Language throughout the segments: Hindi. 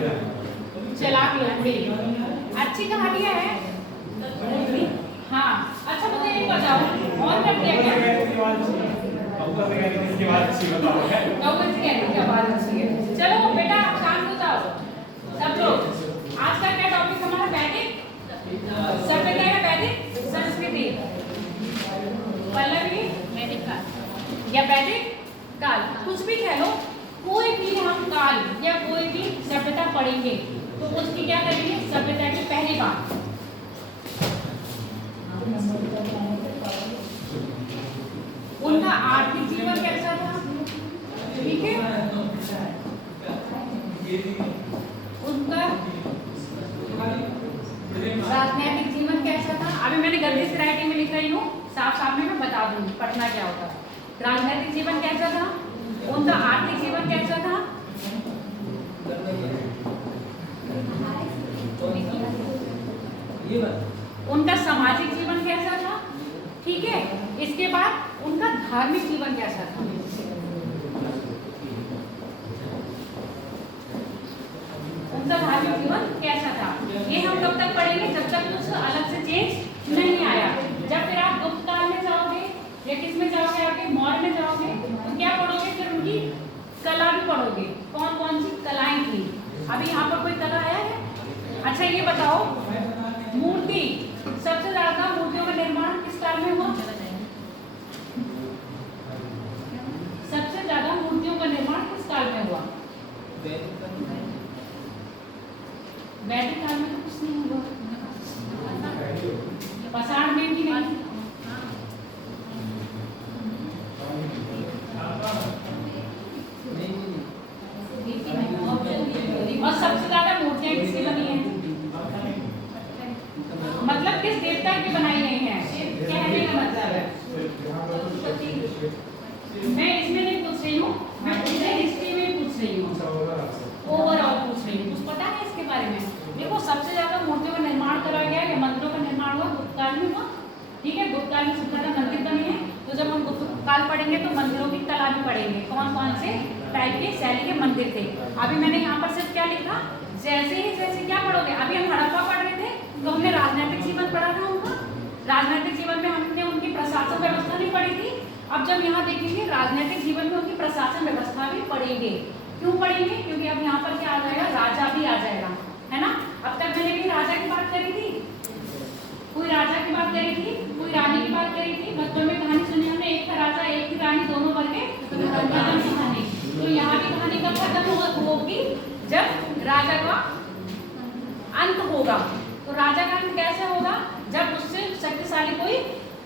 चलाक लोमड़ी, अच्छी कहानियां है। हाँ अच्छा मुझे एक बताओ और क्या क्या चलो बेटा आप शांत हो जाओ सब लोग। आज का क्या टॉपिक हमारा? वैदिक सभ्यता है, वैदिक संस्कृति, पल्लवी वैदिक काल या वैदिक काल, कुछ भी कह लो। कोई भी हम काल या कोई भी सभ्यता पढ़ेंगे तो उसकी क्या करेंगे? सभ्यता की पहली बात उनका आर्थिक जीवन कैसा था, ठीक है, उनका राजनीतिक जीवन कैसा था। अभी मैंने गलती से राइटिंग में लिख रही हूँ, साफ साफ में मैं बता दूंगी पढ़ना क्या होता है। राजनीतिक जीवन कैसा था, उनका आर्थिक जीवन कैसा था, उनका सामाजिक जीवन कैसा था, ठीक है, इसके बाद उनका धार्मिक जीवन कैसा था। उनका धार्मिक जीवन कैसा था ये हम कब तक पढ़ेंगे? जब तक कुछ अलग से चेंज नहीं आया। जब फिर आप गुप्त काल में जाओगे या किस में जाओगे, आगे मौर्य में जाओगे तो क्या पढ़ोगे? फिर उनकी कला भी पढ़ोगे, कौन कौन सी कलाएं थी। अभी यहाँ पर कोई कला आया है? अच्छा ये बताओ, मूर्ति सबसे ज्यादा मूर्तियों का निर्माण किस काल में हुआ? सबसे ज्यादा मूर्तियों का निर्माण किस काल में हुआ? वैदिक काल में तो कुछ नहीं हुआ, पाषाण में भी नहीं। और सबसे ज्यादा मूर्तियां किसकी बनी है? मतलब किस देवता की बनाई गई है, कहने का मतलब है। मैं इसमें नहीं पूछ रही हूँ, मैं पूरे हिस्ट्री में पूछ रही हूँ, ओवरऑल पूछ रही हूँ। कुछ पता है इसके बारे में? देखो सबसे ज्यादा मूर्तियों का निर्माण करा गया या मंदिरों का निर्माण हुआ गुप्त काल में हुआ, ठीक है। गुप्त काल में सबसे ज्यादा मंदिर बने हैं। तो जब हम गुप्त काल पढ़ेंगे तो मंदिरों की कला भी पढ़ेंगे, कौन कौन से टाइप के शैली के मंदिर थे। अभी मैंने यहाँ पर सिर्फ क्या लिखा, जैसे ही जैसे क्या पढ़ोगे। अभी हम हड़प्पा पढ़ रहे थे तो हमने राजनीतिक जीवन पढ़ा था उनका। राजनीतिक जीवन में हमने उनकी प्रशासन व्यवस्था नहीं पढ़ी थी। अब जब यहाँ देखेंगे राजनीतिक जीवन में उनकी प्रशासन व्यवस्था भी पढ़ेंगे। क्यों पढ़ेंगे? क्योंकि अब यहाँ पर क्या आ जाएगा, राजा भी आ जाएगा, है ना। अब तक मैंने भी राजा की बात करी थी, कोई राजा की बात करी थी, कोई रानी की बात करी थी। बच्चों में कहानी सुनी हमने, एक था राजा एक थी रानी, दोनों बन गए कहानी। तो यहाँ की कहानी कब खत्म होगी? जब राजा का अंत होगा। तो राजा का अंत कैसे होगा? जब उससे शक्तिशाली कोई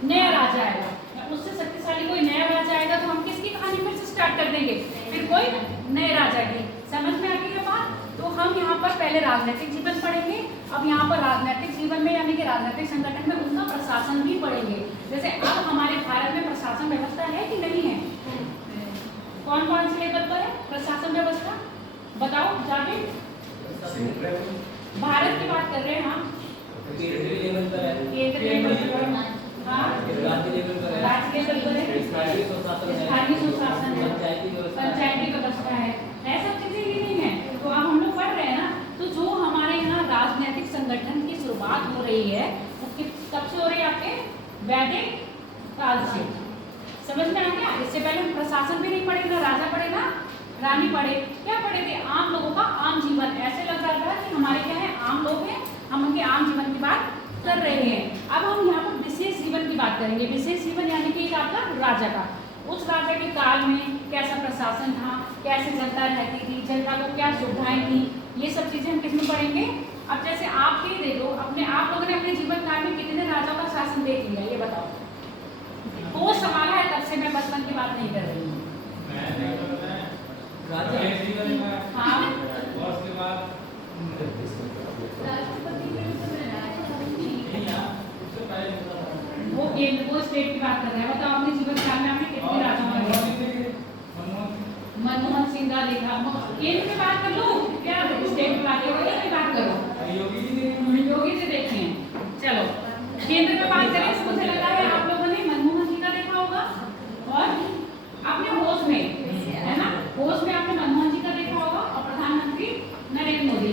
नया राजा आएगा, उससे शक्तिशाली कोई नया राजा आएगा तो हम किसकी कहानी फिर से स्टार्ट कर देंगे? फिर कोई नए राजा की। समझ में आ गई है बात? तो हम यहाँ पर पहले राजनीतिक जीवन पढ़ेंगे। अब यहाँ पर राजनीतिक जीवन में यानी कि राजनीतिक संगठन में उनका प्रशासन भी पढ़ेंगे। जैसे अब हमारे भारत में प्रशासन व्यवस्था है कि नहीं है? कौन कौन से लेवल पर है प्रशासन व्यवस्था? बताओ जाके। भारत की बात कर रहे हैं हम, केंद्रीय लेवल पर है, हाँ राज्य लेवल पर है, स्थानीय स्वशासन है, पंचायती व्यवस्था है, ऐसा चीजें ही नहीं है। तो अब हम लोग पढ़ रहे हैं ना, तो जो हमारे यहाँ राजनीतिक संगठन की शुरुआत हो रही है वो कब से हो रही है? आपके वैदिक काल से। समझ में आ गया? इससे पहले हम प्रशासन भी नहीं पढ़ेगा, राजा पढ़ेगा, रानी पढ़े, क्या पढ़े थे? आम लोगों का आम जीवन। ऐसे लग रहा था कि हमारे क्या है, आम लोग हैं, हम उनके आम जीवन की बात कर रहे हैं। अब हम यहाँ पर विशेष जीवन की बात करेंगे। विशेष जीवन यानी कि आपका राजा का, उस राजा के काल में कैसा प्रशासन था, कैसे जनता रहती थी, जनता को क्या सुविधाएं थी, ये सब चीजें हम किसमें पढ़ेंगे? अब जैसे आप ये देखो, आप लोगों ने अपने जीवन काल में कितने राजाओं का शासन देख लिया, ये बताओ। वो संभाला है तब से, मैं बचपन की बात नहीं कर रही हूँ। हाँ वो स्टेट की बात कर रहे हैं। बताओ अपने जीवन काल में आपने कितने राजाओं का देखा? मनमोहन सिंह का देखा। केंद्र में बात कर लो, क्या स्टेट में बात करो, एक की बात करो। योगी जी देखे हैं। चलो केंद्र में बात करें तो मुझे लगा है आप लोगों ने मनमोहन सिंह का देखा होगा, और अपने होश में, है ना, होश में आपने मनमोहन जी का देखा होगा, और प्रधानमंत्री नरेंद्र मोदी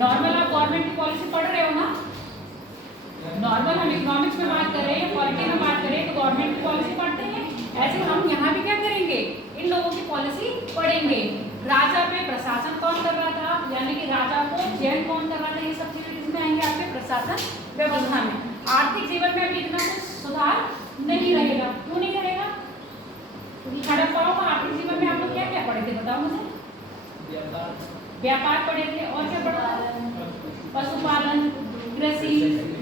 नॉर्मल आप गवर्नमेंट की पॉलिसी पढ़ रहे हो ना, नॉर्मल हम इकोनॉमिक्स में बात कर रहे हैं या पॉलिटी में बात करें तो गवर्नमेंट की पॉलिसी पढ़ते हैं, ऐसे हम यहाँ भी क्या करेंगे, इन लोगों की पॉलिसी पढ़ेंगे। राजा पे प्रशासन कौन कर रहा था, यानी कि राजा को चयन कौन कर रहा था, ये सब चीजें किसमें आएंगे आपके प्रशासन व्यवस्था में। आर्थिक जीवन में अभी इतना कुछ सुधार नहीं रहेगा, क्यों नहीं रहेगा, क्योंकि हड़प्पाओं का आर्थिक जीवन में आप लोग क्या क्या पढ़े थे बताओ मुझे, व्यापार पढ़े थे और क्या पढ़ा, पशुपालन, कृषि,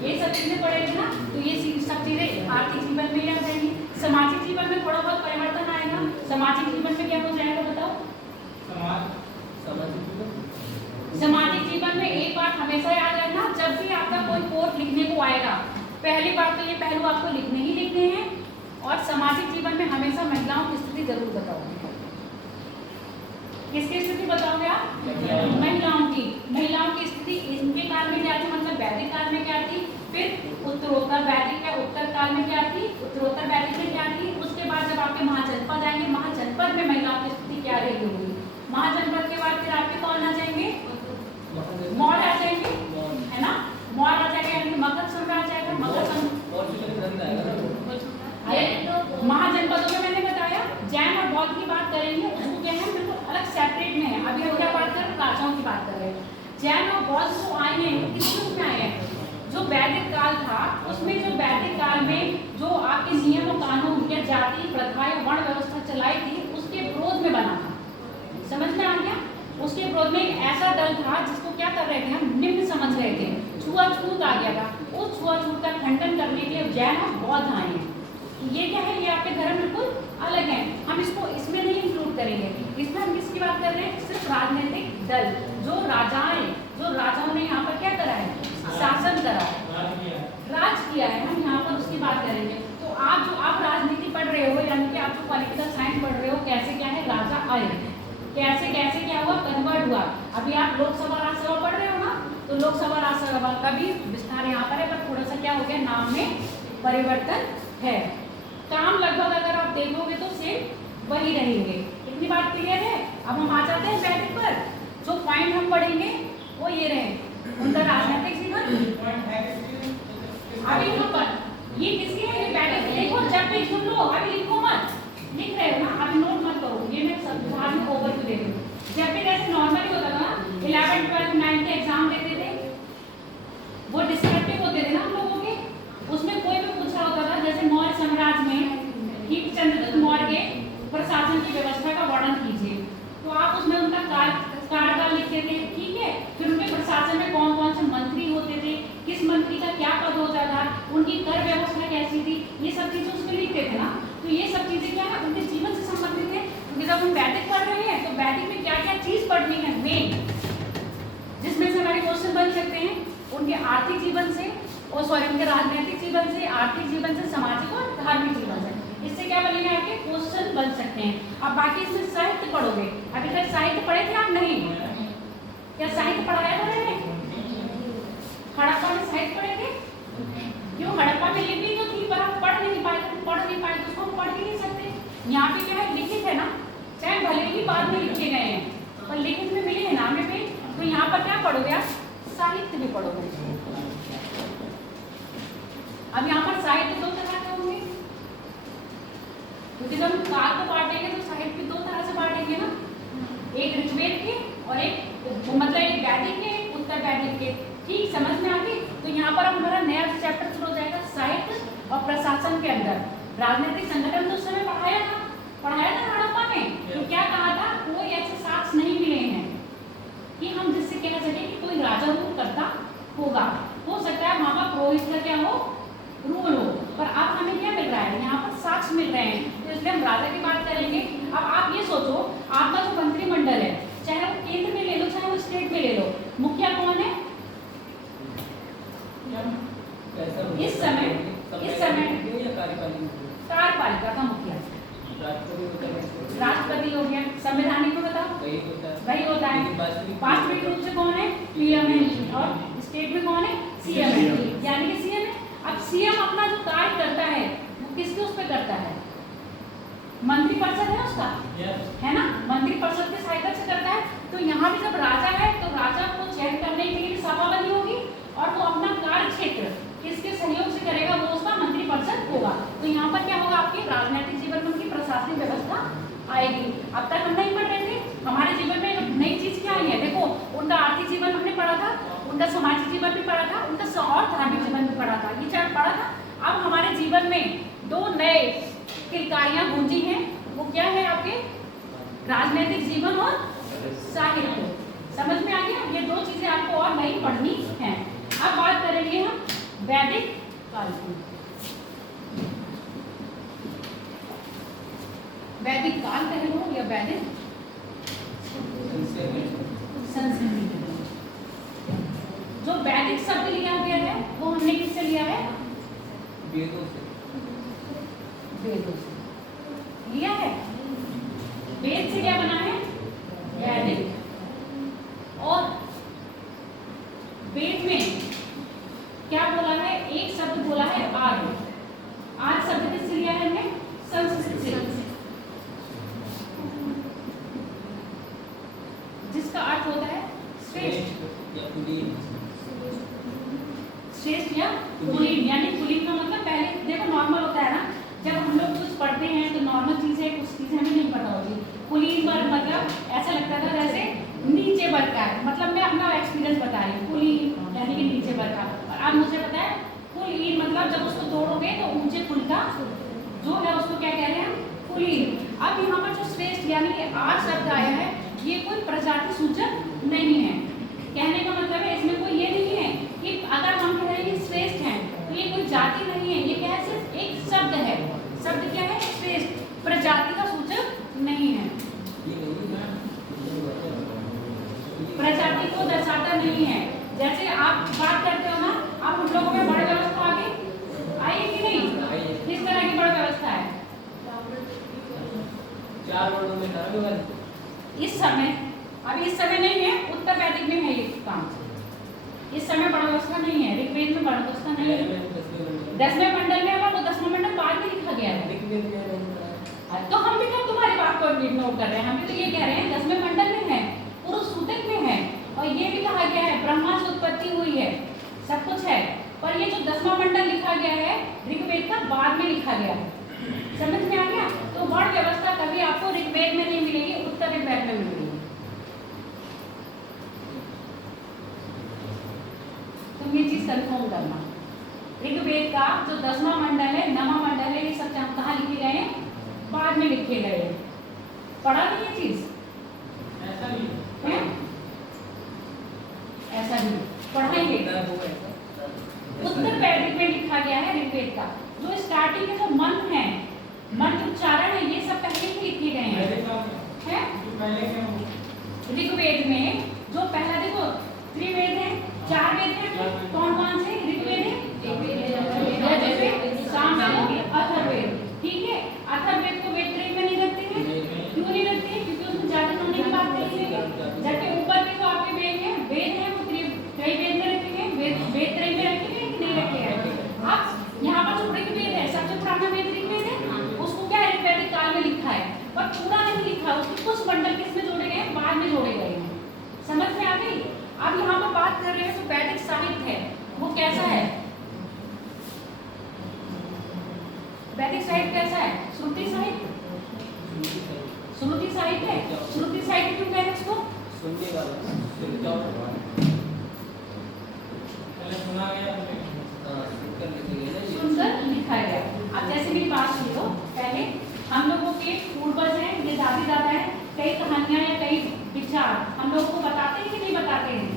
ये सब चीजें पढ़े थे ना, तो ये सब चीजें आर्थिक जीवन में आ जाएंगी। सामाजिक जीवन में थोड़ा बहुत परिवर्तन आएगा, सामाजिक जीवन में क्या हो जाएगा बताओ, सामाजिक जीवन में एक बात हमेशा याद रखना, जब भी आपका कोई कोर्स लिखने को आएगा, पहली बात तो ये पहलू आपको लिखने ही लिखने हैं, और सामाजिक जीवन में हमेशा महिलाओं की स्थिति जरूर बताओगे। किसकी स्थिति बताओगे आप, महिलाओं की स्थिति इनके काल में क्या थी, मतलब वैदिक काल में क्या थी, फिर उत्तरोत्तर वैदिक या उत्तर काल में क्या थी, उत्तरोत्तर वैदिक में क्या थी, उसके बाद जब आपके महाजनपद आएंगे, महाजनपद में महिलाओं की स्थिति क्या रही होगी, महाजनपद के बाद फिर आपके कौन आ जाएंगे, मौर्य आ जाएंगे, है ना, मौर्य आ जाएगा, यानी मगध साम्राज्य आएगा, महाजनपदों में मैंने बताया जैन और बौद्ध की बात करेंगे, उसको क्या है बिल्कुल अलग सेपरेट में है। अभी हम क्या बात कर रहे हैं, राजाओं की बात कर रहे हैं। जैन और बौद्ध जो आए हैं किस रूप में आए हैं, जो वैदिक काल था उसमें, जो वैदिक काल में जो आपके नियम और कानून या जाति प्रथा या वर्ण व्यवस्था चलाई थी उसके विरोध में बना था, समझ में आ गया, उसके विरोध में एक ऐसा दल था जिसको क्या कर रहे थे हम, निम्न समझ रहे थे, छुआछूत आ गया था, उस छुआछूत का खंडन करने के लिए जैन और बौद्ध आए हैं। ये क्या है, ये आपके धर्म बिल्कुल अलग है, हम इसको इसमें नहीं इंक्लूड करेंगे। इसमें हम किसकी बात कर रहे हैं, सिर्फ राजनीतिक दल, जो राजाओं ने यहाँ पर क्या करा है, शासन करा है, राज किया है, हम यहाँ पर उसकी बात करेंगे। तो आप राजनीति पढ़ रहे हो, यानी कि आप जो पॉलिटिकल साइंस पढ़ रहे हो, कैसे क्या है राजा आए, कैसे कैसे क्या हुआ, कन्वर्ट हुआ। अभी आप लोकसभा राज्यसभा पढ़ रहे हो ना, तो लोकसभा राज्यसभा का भी विस्तार यहाँ पर है, पर थोड़ा सा क्या हो गया, नाम में परिवर्तन है। काम लगभग अगर आप देखोगे तो सेम वही रहेंगे। इतनी बात क्लियर है। अब हम आ जाते हैं वैदिक पर, जो पॉइंट हम पढ़ेंगे वो ये रहे, उनका राजनीतिक जीवन। अभी यहाँ पर ये किसके है, ये वैदिक, देखो जब भी सुन लो, अभी लिखो मत, लिख रहे हो ना, अभी नोट मत करो, ये मैं सब में ओवर दे दूँ। जब भी जैसे नॉर्मली होता था ना, 11th 12th 9th के एग्जाम देते थे, वो डिस्क्रिप्टिव होते थे ना हम लोगों के, उसमें कोई भी पूछा होता था, जैसे मौर्य साम्राज्य में कि चंद्रगुप्त मौर्य के प्रशासन की व्यवस्था का वर्णन कीजिए, तो आप उसमें उनका कार्यकाल लिखते थे, ठीक है, फिर उनके प्रशासन में कौन कौन से मंत्री होते थे, किस मंत्री का क्या पद होता था, उनकी कर व्यवस्था कैसी थी, ये सब चीजें उसमें लिखते थे ना। तो ये सब चीजें क्या है, उनके जीवन से संबंधित है, क्योंकि जब हम वैदिक पढ़ रहे हैं तो वैदिक में क्या क्या चीज पढ़नी है मेन, जिसमें से हमारे क्वेश्चन बन सकते हैं उनके आर्थिक जीवन से, और सॉरी उनके राजनीतिक जीवन से, आर्थिक जीवन से, सामाजिक और धार्मिक जीवन से, इससे क्या बनेंगे आपके क्वेश्चन बन सकते हैं। अब बाकी इसमें साहित्य पढ़ोगे, अभी तक साहित्य पढ़े थे आप नहीं, क्या साहित्य पढ़ाया था मैंने, हड़प्पा में साहित्य पढ़े थे, क्यों, हड़प्पा में लिपि तो थी पर आप पढ़ नहीं पाए, तो उसको हम पढ़ ही नहीं सकते। यहाँ पे क्या है, लिखित है ना, चाहे भले ही बाद में लिखे गए हैं पर लिखित में मिले हैं ना हमें पे, तो यहाँ पर क्या पढ़ोगे आप, साहित्य भी पढ़ोगे। अब यहाँ पर साहित्य दो तरह के होंगे, क्योंकि जब हम काल को बांटेंगे तो साहित्य भी दो तरह से बांटेंगे ना, एक ऋग्वेद के और एक मतलब एक वैदिक के, उत्तर वैदिक के, ठीक समझ में आ गई। तो यहाँ पर हमारा नया चैप्टर शुरू हो जाएगा साहित्य और प्रशासन के अंदर। राजनीतिक संगठन तो उस समय पढ़ाया था हड़प्पा में, तो क्या कहा था, कोई ऐसे साक्ष्य नहीं मिले हैं कि हम जिससे कह सके कि कोई राजा रूल करता होगा, हो सकता है वहां पर पुरोहित का क्या हो, रूल हो, पर अब हमें क्या मिल रहा है, यहाँ पर साक्ष्य मिल रहे हैं, तो इसलिए हम राजा की बात करेंगे। अब आप ये सोचो, आपका जो मंत्रिमंडल है, चाहे वो केंद्र में ले लो चाहे वो स्टेट में ले लो, मुखिया कौन है इस समय कार्यपालिका का मुखिया, राष्ट्रपति हो गया, संवैधानिक को बताओ वही होता है, वास्तविक रूप से कौन है, पीएम है, और स्टेट में कौन है, सीएम है, यानी कि सीएम है। अब सीएम अपना जो कार्य करता है वो किसके उस पर करता है, मंत्रिपरिषद है उसका, है ना, मंत्रिपरिषद की सहायता से करता है। तो यहाँ भी जब राजा है तो राजा को चयन करने के लिए और वो अपना कार्य क्षेत्र किसके सहयोग से करेगा, वो उसका मंत्रिपरिषद होगा। तो यहाँ पर क्या होगा, आपके राजनीतिक जीवन में उनकी प्रशासनिक व्यवस्था आएगी। अब तक हम नहीं पढ़ रहे थे, हमारे जीवन में नई चीज क्या आई है, देखो उनका आर्थिक जीवन हमने पढ़ा था, उनका सामाजिक जीवन भी पढ़ा था, उनका और धार्मिक जीवन भी पढ़ा था, ये चार पढ़ा था। अब हमारे जीवन में दो नए किलकारियां गूंजी हैं, वो क्या है आपके राजनीतिक जीवन और साहित्य। समझ में आ गया, ये दो चीजें आपको और नई पढ़नी है। अब बात करेंगे हम वैदिक काल की। वैदिक काल कह लो या वैदिक संस्कृति, जो वैदिक शब्द लिया गया है वो हमने किससे लिया है, वेदों से। वेदों से लिया है। वेद से क्या बना है, वैदिक। और वेद में क्या बोला है, एक शब्द बोला है आर्य। आर्य शब्द किससे लिया है हमने, संस्कृत से, जिसका अर्थ होता है श्रेष्ठ या कुलीन। श्रेष्ठ या कुलीन, यानी कुलीन का मतलब पहले देखो नॉर्मल होता है ना, जब हम लोग कुछ पढ़ते हैं तो नॉर्मल चीजें कुछ चीजें हमें नहीं पता होती। कुलीन पर मतलब ऐसा लगता था जैसे नीचे वर्ग का है, मतलब मैं अपना एक्सपीरियंस बता रही हूँ, कुलीन यानी कि नीचे वर्ग का। और अब मुझे पता है कुलीन मतलब जब उसको तोड़ोगे तो ऊंचे कुल का जो है उसको क्या कह रहे हैं, कुलीन। अब यहाँ पर जो श्रेष्ठ यानी आर्य शब्द आया है, ये कोई प्रजाति सूचक नहीं है। कहने का मतलब है इसमें कोई ये नहीं है कि अगर हम कह रहे हैं श्रेष्ठ हैं तो ये कोई जाति नहीं है, ये क्या है, सिर्फ एक शब्द है। शब्द क्या है, श्रेष्ठ, प्रजाति का सूचक नहीं है, प्रजाति को दर्शाता नहीं है। जैसे आप बात करते हो ना, आप हम लोगों में बड़ व्यवस्था आ गई, आई कि नहीं, किस तरह की बड़ व्यवस्था है, 4 वर्णों में था। इस समय, अभी इस समय नहीं है, उत्तर वैदिक में है ये काम। इस समय बड़ व्यवस्था नहीं है, ऋग्वेद में बड़ व्यवस्था नहीं है। 10वें मंडल में है, वो 10वां मंडल बाद में लिखा गया है। तो हम भी तो तुम्हारी बात को इग्नोर कर रहे हैं, हम भी तो ये कह रहे हैं 10वें मंडल में है, पुरुष सूतक में है, और ये भी कहा गया है ब्रह्मा से उत्पत्ति हुई है, सब कुछ है। पर ये जो 10वां मंडल लिखा गया है ऋग्वेद का बाद में लिखा गया है। समझ में आ गया। तो वर्ण व्यवस्था कभी आपको ऋग्वेद में नहीं मिलेगी, उत्तर ऋग्वेद में मिलेगी। तुम ये चीज कंफर्म करना, ऋग्वेद का जो 10वां मंडल है, 9वां मंडल है, ये सब कहाँ लिखे गए हैं, बाद में लिखे गए हैं। पढ़ा नहीं ये चीज, ऐसा भी है? ऐसा भी पढ़ाएंगे। उत्तर वैदिक में लिखा गया है ऋग्वेद का, जो स्टार्टिंग के जो मंत्र हैं, मंत्र उच्चारण है, ये सब पहले ही लिखे गए हैं। ऋग्वेद में जो पहला देखो त्रिवेद है, 4 वेद हैं, कौन कौन से, ऋग्वेद है, सामवेद, अथर्ववेद। ठीक है, अथर्ववेद को वेद त्रय में नहीं रखते हैं, क्यों नहीं रखते हैं, क्योंकि उसमें ज्यादा करने की बात नहीं है। जबकि ऊपर के जो आपके वेद हैं वो त्रय वेद में रखे हैं, वेद त्रय में रखे हैं कि नहीं रखे हैं। अब यहाँ पर जो ऋग्वेद है, सबसे पुराना वेद ऋग्वेद है, उसको क्या है वैदिक काल में लिखा है, पर पूरा नहीं लिखा, उसके कुछ मंडल किसमें जोड़े गए हैं, बाद में जोड़े गए हैं। समझ में आ गई। अब यहाँ पर बात कर रहे हैं जो वैदिक साहित्य है वो कैसा है, वैदिक साहित्य कैसा है, श्रुति साहित्य, श्रुति साहित्य है। श्रुति साहित्य क्यों कह रहे हैं इसको, सुनने वाला, सुनकर लिखा गया। अब जैसे मेरी बात सुन लो, पहले हम लोगों के पूर्वज हैं, ये दादी दादा हैं, कई कहानियां या कई विचार हम लोगों को बताते हैं कि नहीं बताते हैं,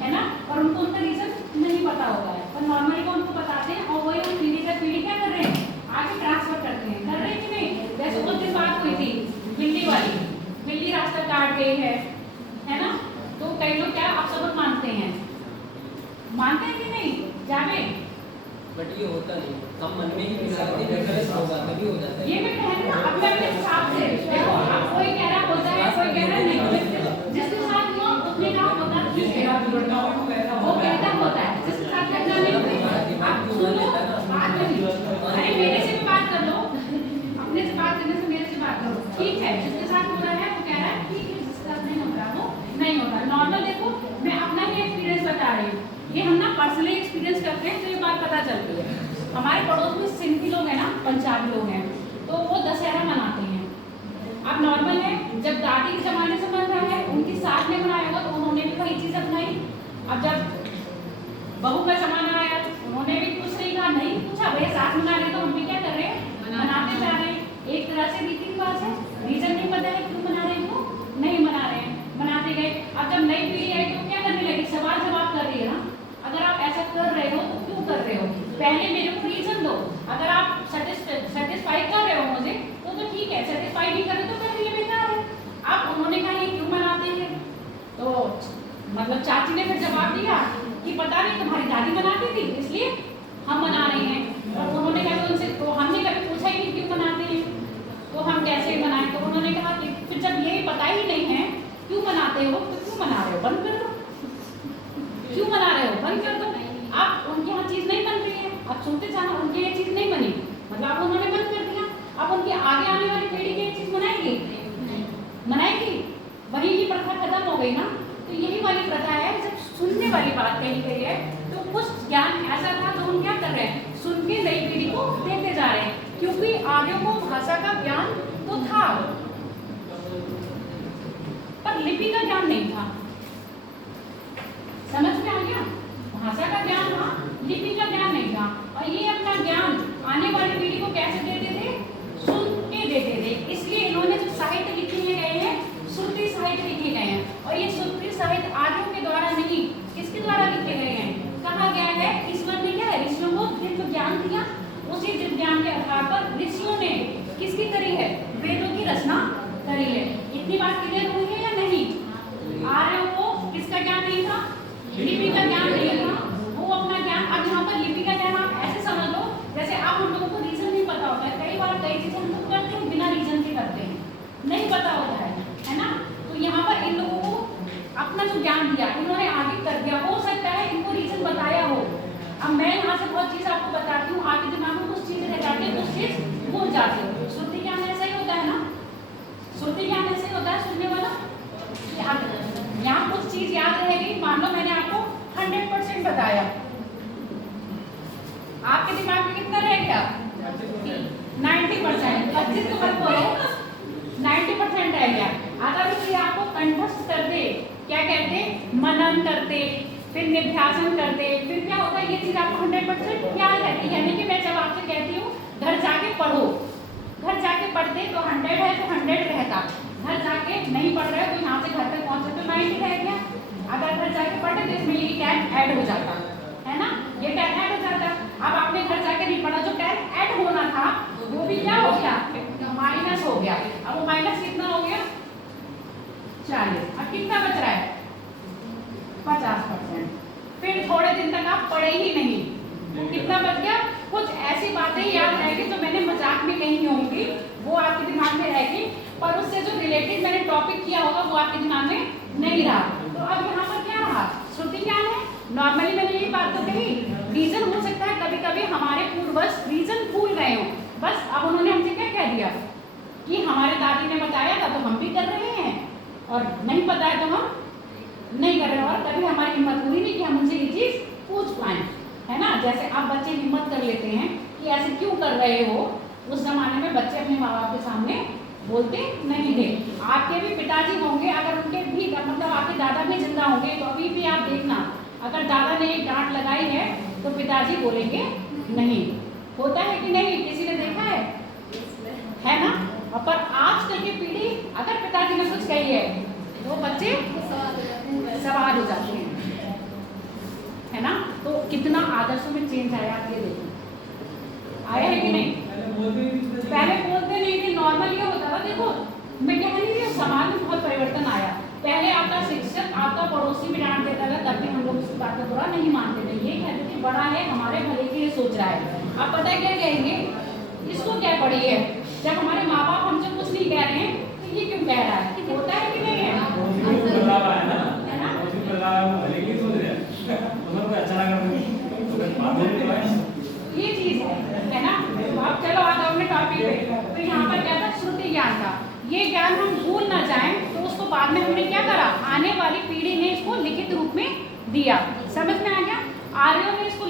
है ना, और उनको उनका रीजन नहीं पता होता है, पर नॉर्मली वो उनको बताते हैं, और वही हम पीढ़ी दर पीढ़ी क्या कर रहे हैं, आगे ट्रांसफर करते हैं, कर रहे हैं कि नहीं। जैसे उस दिन बात हुई थी बिल्ली वाली, बिल्ली रास्ता काट गई है ना, तो कई लोग क्या आप सब मानते हैं, मानते हैं कि नहीं, जावे बट ये होता नहीं, हम मन में ही विचारते हैं होगा तभी हो जाता है। ये मैं कह रही हूं अपने अपने हिसाब से। देखो आप कोई कह रहा होता है, कोई कह रहा नहीं, जिसके साथ हुआ उसने कहा होता है, जिसके साथ जुड़ना हो वो कहता होता है, जिसके साथ करना नहीं होता। आप सुनो बात नहीं, अरे मेरे से भी बात कर लो, अपने से बात करने से मेरे से बात करो, ठीक है। जिसके साथ हो रहा है वो कह रहा है ठीक है, जिसके साथ नहीं हो रहा वो नहीं होता। नॉर्मल देखो मैं अपना ही एक्सपीरियंस बता रही हूँ, ये हम ना एक्सपीरियंस करते हैं तो ये बात पता चलती है। हमारे पड़ोस में सिंधी लोग हैं ना, पंजाबी लोग हैं, तो वो दशहरा मनाते हैं। अब नॉर्मल है, जब दादी के ज़माने से बन रहा है, उनकी सास ने बनाया होगा तो उन्होंने भी वही चीज़ अपनाई। अब जब बहू का ज़माना आया तो उन्होंने भी कुछ नहीं कहा, नहीं पूछा, भैया सास बना रहे तो हम भी क्या कर रहे हैं, मनाते जा रहे हैं। एक तरह से रीति रिवाज है, रीजन नहीं पता है क्यों मना रहे हैं, क्यों नहीं मना रहे हैं, मनाते गए। अब जब नई पीढ़ी आई तो क्या करने लगी, सवाल जवाब कर रही है ना। अगर आप ऐसा कर रहे हो तो क्यों कर रहे हो, पहले मेरे को रीजन दो। अगर आप सेटिस्फाई कर रहे हो मुझे तो ठीक है, सेटिस्फाई नहीं कर रहे तो कर रही बेकार है। अब उन्होंने कहा ये क्यों मनाते हैं, तो मतलब चाची ने फिर जवाब दिया कि पता नहीं तुम्हारी दादी बनाती थी इसलिए हम मना रहे हैं। और उन्होंने कहा उनसे, तो हमने कभी पूछा ही नहीं क्यों मनाते हैं, तो हम कैसे मनाएं। तो उन्होंने कहा कि फिर जब यही पता ही नहीं है क्यों मनाते हो तो क्यों मना रहे हो, बंद कर दो। क्यों मना रहे हो, बंद कर दो। आप उनके यहाँ चीज़ नहीं बन रही है, आप सुनते जाना, उनके ये चीज़ नहीं बनी, मतलब अब उन्होंने बंद कर दिया। अब उनकी आगे आने वाली पीढ़ी की चीज़ बनाएगी, बनाएगी, वही की प्रथा खत्म हो गई ना। तो यही वाली प्रथा है, जब सुनने वाली बात कही गई है तो कुछ ज्ञान ऐसा था जो हम क्या कर रहे हैं, सुन के नई पीढ़ी को देते जा रहे हैं, क्योंकि आगे को भाषा का ज्ञान तो था पर लिपि का ज्ञान नहीं था। समझ में आ गया, भाषा का ज्ञान था, लिपि का ज्ञान नहीं था। और ये अपना ज्ञान आने वाली पीढ़ी को कैसे देते थे, सुन के देते थे। इसलिए इन्होंने जो साहित्य लिखे गए हैं, श्रुति साहित्य लिखे गए हैं। और ये श्रुति साहित्य आर्यों के द्वारा नहीं, किसके द्वारा लिखे गए हैं, कहा गया है ईश्वर ने क्या है, ऋषियों को दिव्य ज्ञान दिया, उसी दिव्य ज्ञान के आधार पर ऋषियों ने किसकी करी है, वेदों की रचना करी है। इतनी बात क्लियर हुई है या नहीं। आर्यों को किसका ज्ञान नहीं था, लिपि का ज्ञान नहीं था, वो अपना ज्ञान। अब यहाँ पर लिपि का ज्ञान आप ऐसे समझ लो जैसे आप हम लोगों को रीजन नहीं पता होता है। कई बार कई चीजें हम लोग करते हैं बिना रीजन के करते हैं, नहीं पता होता है ना। तो यहाँ पर इन लोगों को अपना जो ज्ञान दिया इन्होंने आगे कर दिया। हो सकता है इनको रीजन बताया हो। अब मैं यहाँ से बहुत चीज आपको बताती हूँ, आपके दिमाग में कुछ चीज रह जाती है, कुछ चीज भूल जाती है। श्रुति ज्ञान ऐसा ही होता है ना, श्रुति ज्ञान ऐसे ही होता है सुनने वाला। यहाँ कुछ चीज याद रहेगी, मान लो मैंने आपको 100% बताया, आपके दिमाग में कितना रह गया, 90%। 25 को मत बोलो, 90% रह गया। अगर इसलिए आपको कंठस्थ करते, क्या कहते, मनन करते, फिर निध्यासन करते, फिर क्या होता है, ये चीज आपको 100% याद रहती है। यानी कि मैं जब आपसे कहती हूँ घर जाके पढ़ो, घर जाके पढ़ते तो 100 है तो 100 रहता, घर जाके नहीं पढ़ रहे तो यहाँ से घर तक पहुँचे तो 90 रह गया। अगर घर जाके पढ़ते तो इसमें ये 10 ऐड हो जाता है ना, ये 10 ऐड हो जाता। अब आपने घर जाके नहीं पढ़ा, जो 10 ऐड होना था वो भी क्या हो गया, माइनस हो गया। अब वो माइनस कितना हो गया, 40। अब कितना बच रहा है, 50%। फिर थोड़े दिन तक आप पढ़े ही नहीं तो कितना बच गया, कुछ ऐसी बातें याद रहेगी जो मैंने मजाक में कही होंगी, वो आपके दिमाग में रहेगी, पर उससे जो रिलेटेड मैंने टॉपिक किया होगा वो आपके दिमाग में नहीं रहा। तो अब यहाँ पर क्या रहा, श्रुति ज्ञान है। नॉर्मली मैंने यही बात तो कही, रीजन हो सकता है कभी कभी हमारे पूर्वज रीजन भूल गए हो, बस अब उन्होंने हमसे क्या कह दिया कि हमारे दादी ने बताया था तो हम भी कर रहे हैं, और नहीं पता है तो हम नहीं कर रहे हैं। और कभी हमारी हिम्मत हुई नहीं कि हम उनसे ये चीज पूछ पाए, है ना। जैसे आप बच्चे हिम्मत कर लेते हैं कि ऐसे क्यों कर रहे हो, उस जमाने में बच्चे अपने माँ बाप के सामने बोलते नहीं थे। आपके भी पिताजी होंगे, अगर उनके भी मतलब आपके दादा भी जिंदा होंगे तो अभी भी आप देखना, अगर दादा ने एक डांट लगाई है तो पिताजी बोलेंगे नहीं। होता है कि नहीं, किसी ने देखा है ना। पर आजकल की पीढ़ी अगर पिताजी ने कुछ कही है तो बच्चे सवाल हो जाते हैं, है ना। तो कितना आदर्शों में चेंज आया आप ये देखो, आया है कि नहीं। पहले बोलते नहीं थे, नॉर्मल ये होता था। देखो मैं कह रही थी समाज में बहुत परिवर्तन आया। पहले आपका शिक्षक, आपका पड़ोसी भी डांट देता था, तब भी हम लोग उसकी बात को बुरा नहीं मानते थे। ये कहते थे बड़ा है, हमारे भले के लिए सोच रहा है। आप पता है क्या कहेंगे, इसको क्या पड़ी है। जब हमारे माँ बाप हमसे कुछ नहीं कह रहे हैं तो ये क्यों कह रहा है, होता है कि नहीं है, ये चीज है ना। तो अब चलो आज अपने टॉपिक पे। तो यहाँ पर क्या था, श्रुति ज्ञान था। ये ज्ञान हम भूल ना जाएं तो उसको बाद में हमने क्या करा, आने वाली पीढ़ी ने इसको लिखित रूप में दिया। समझ में आ गया, आर्यों ने इसको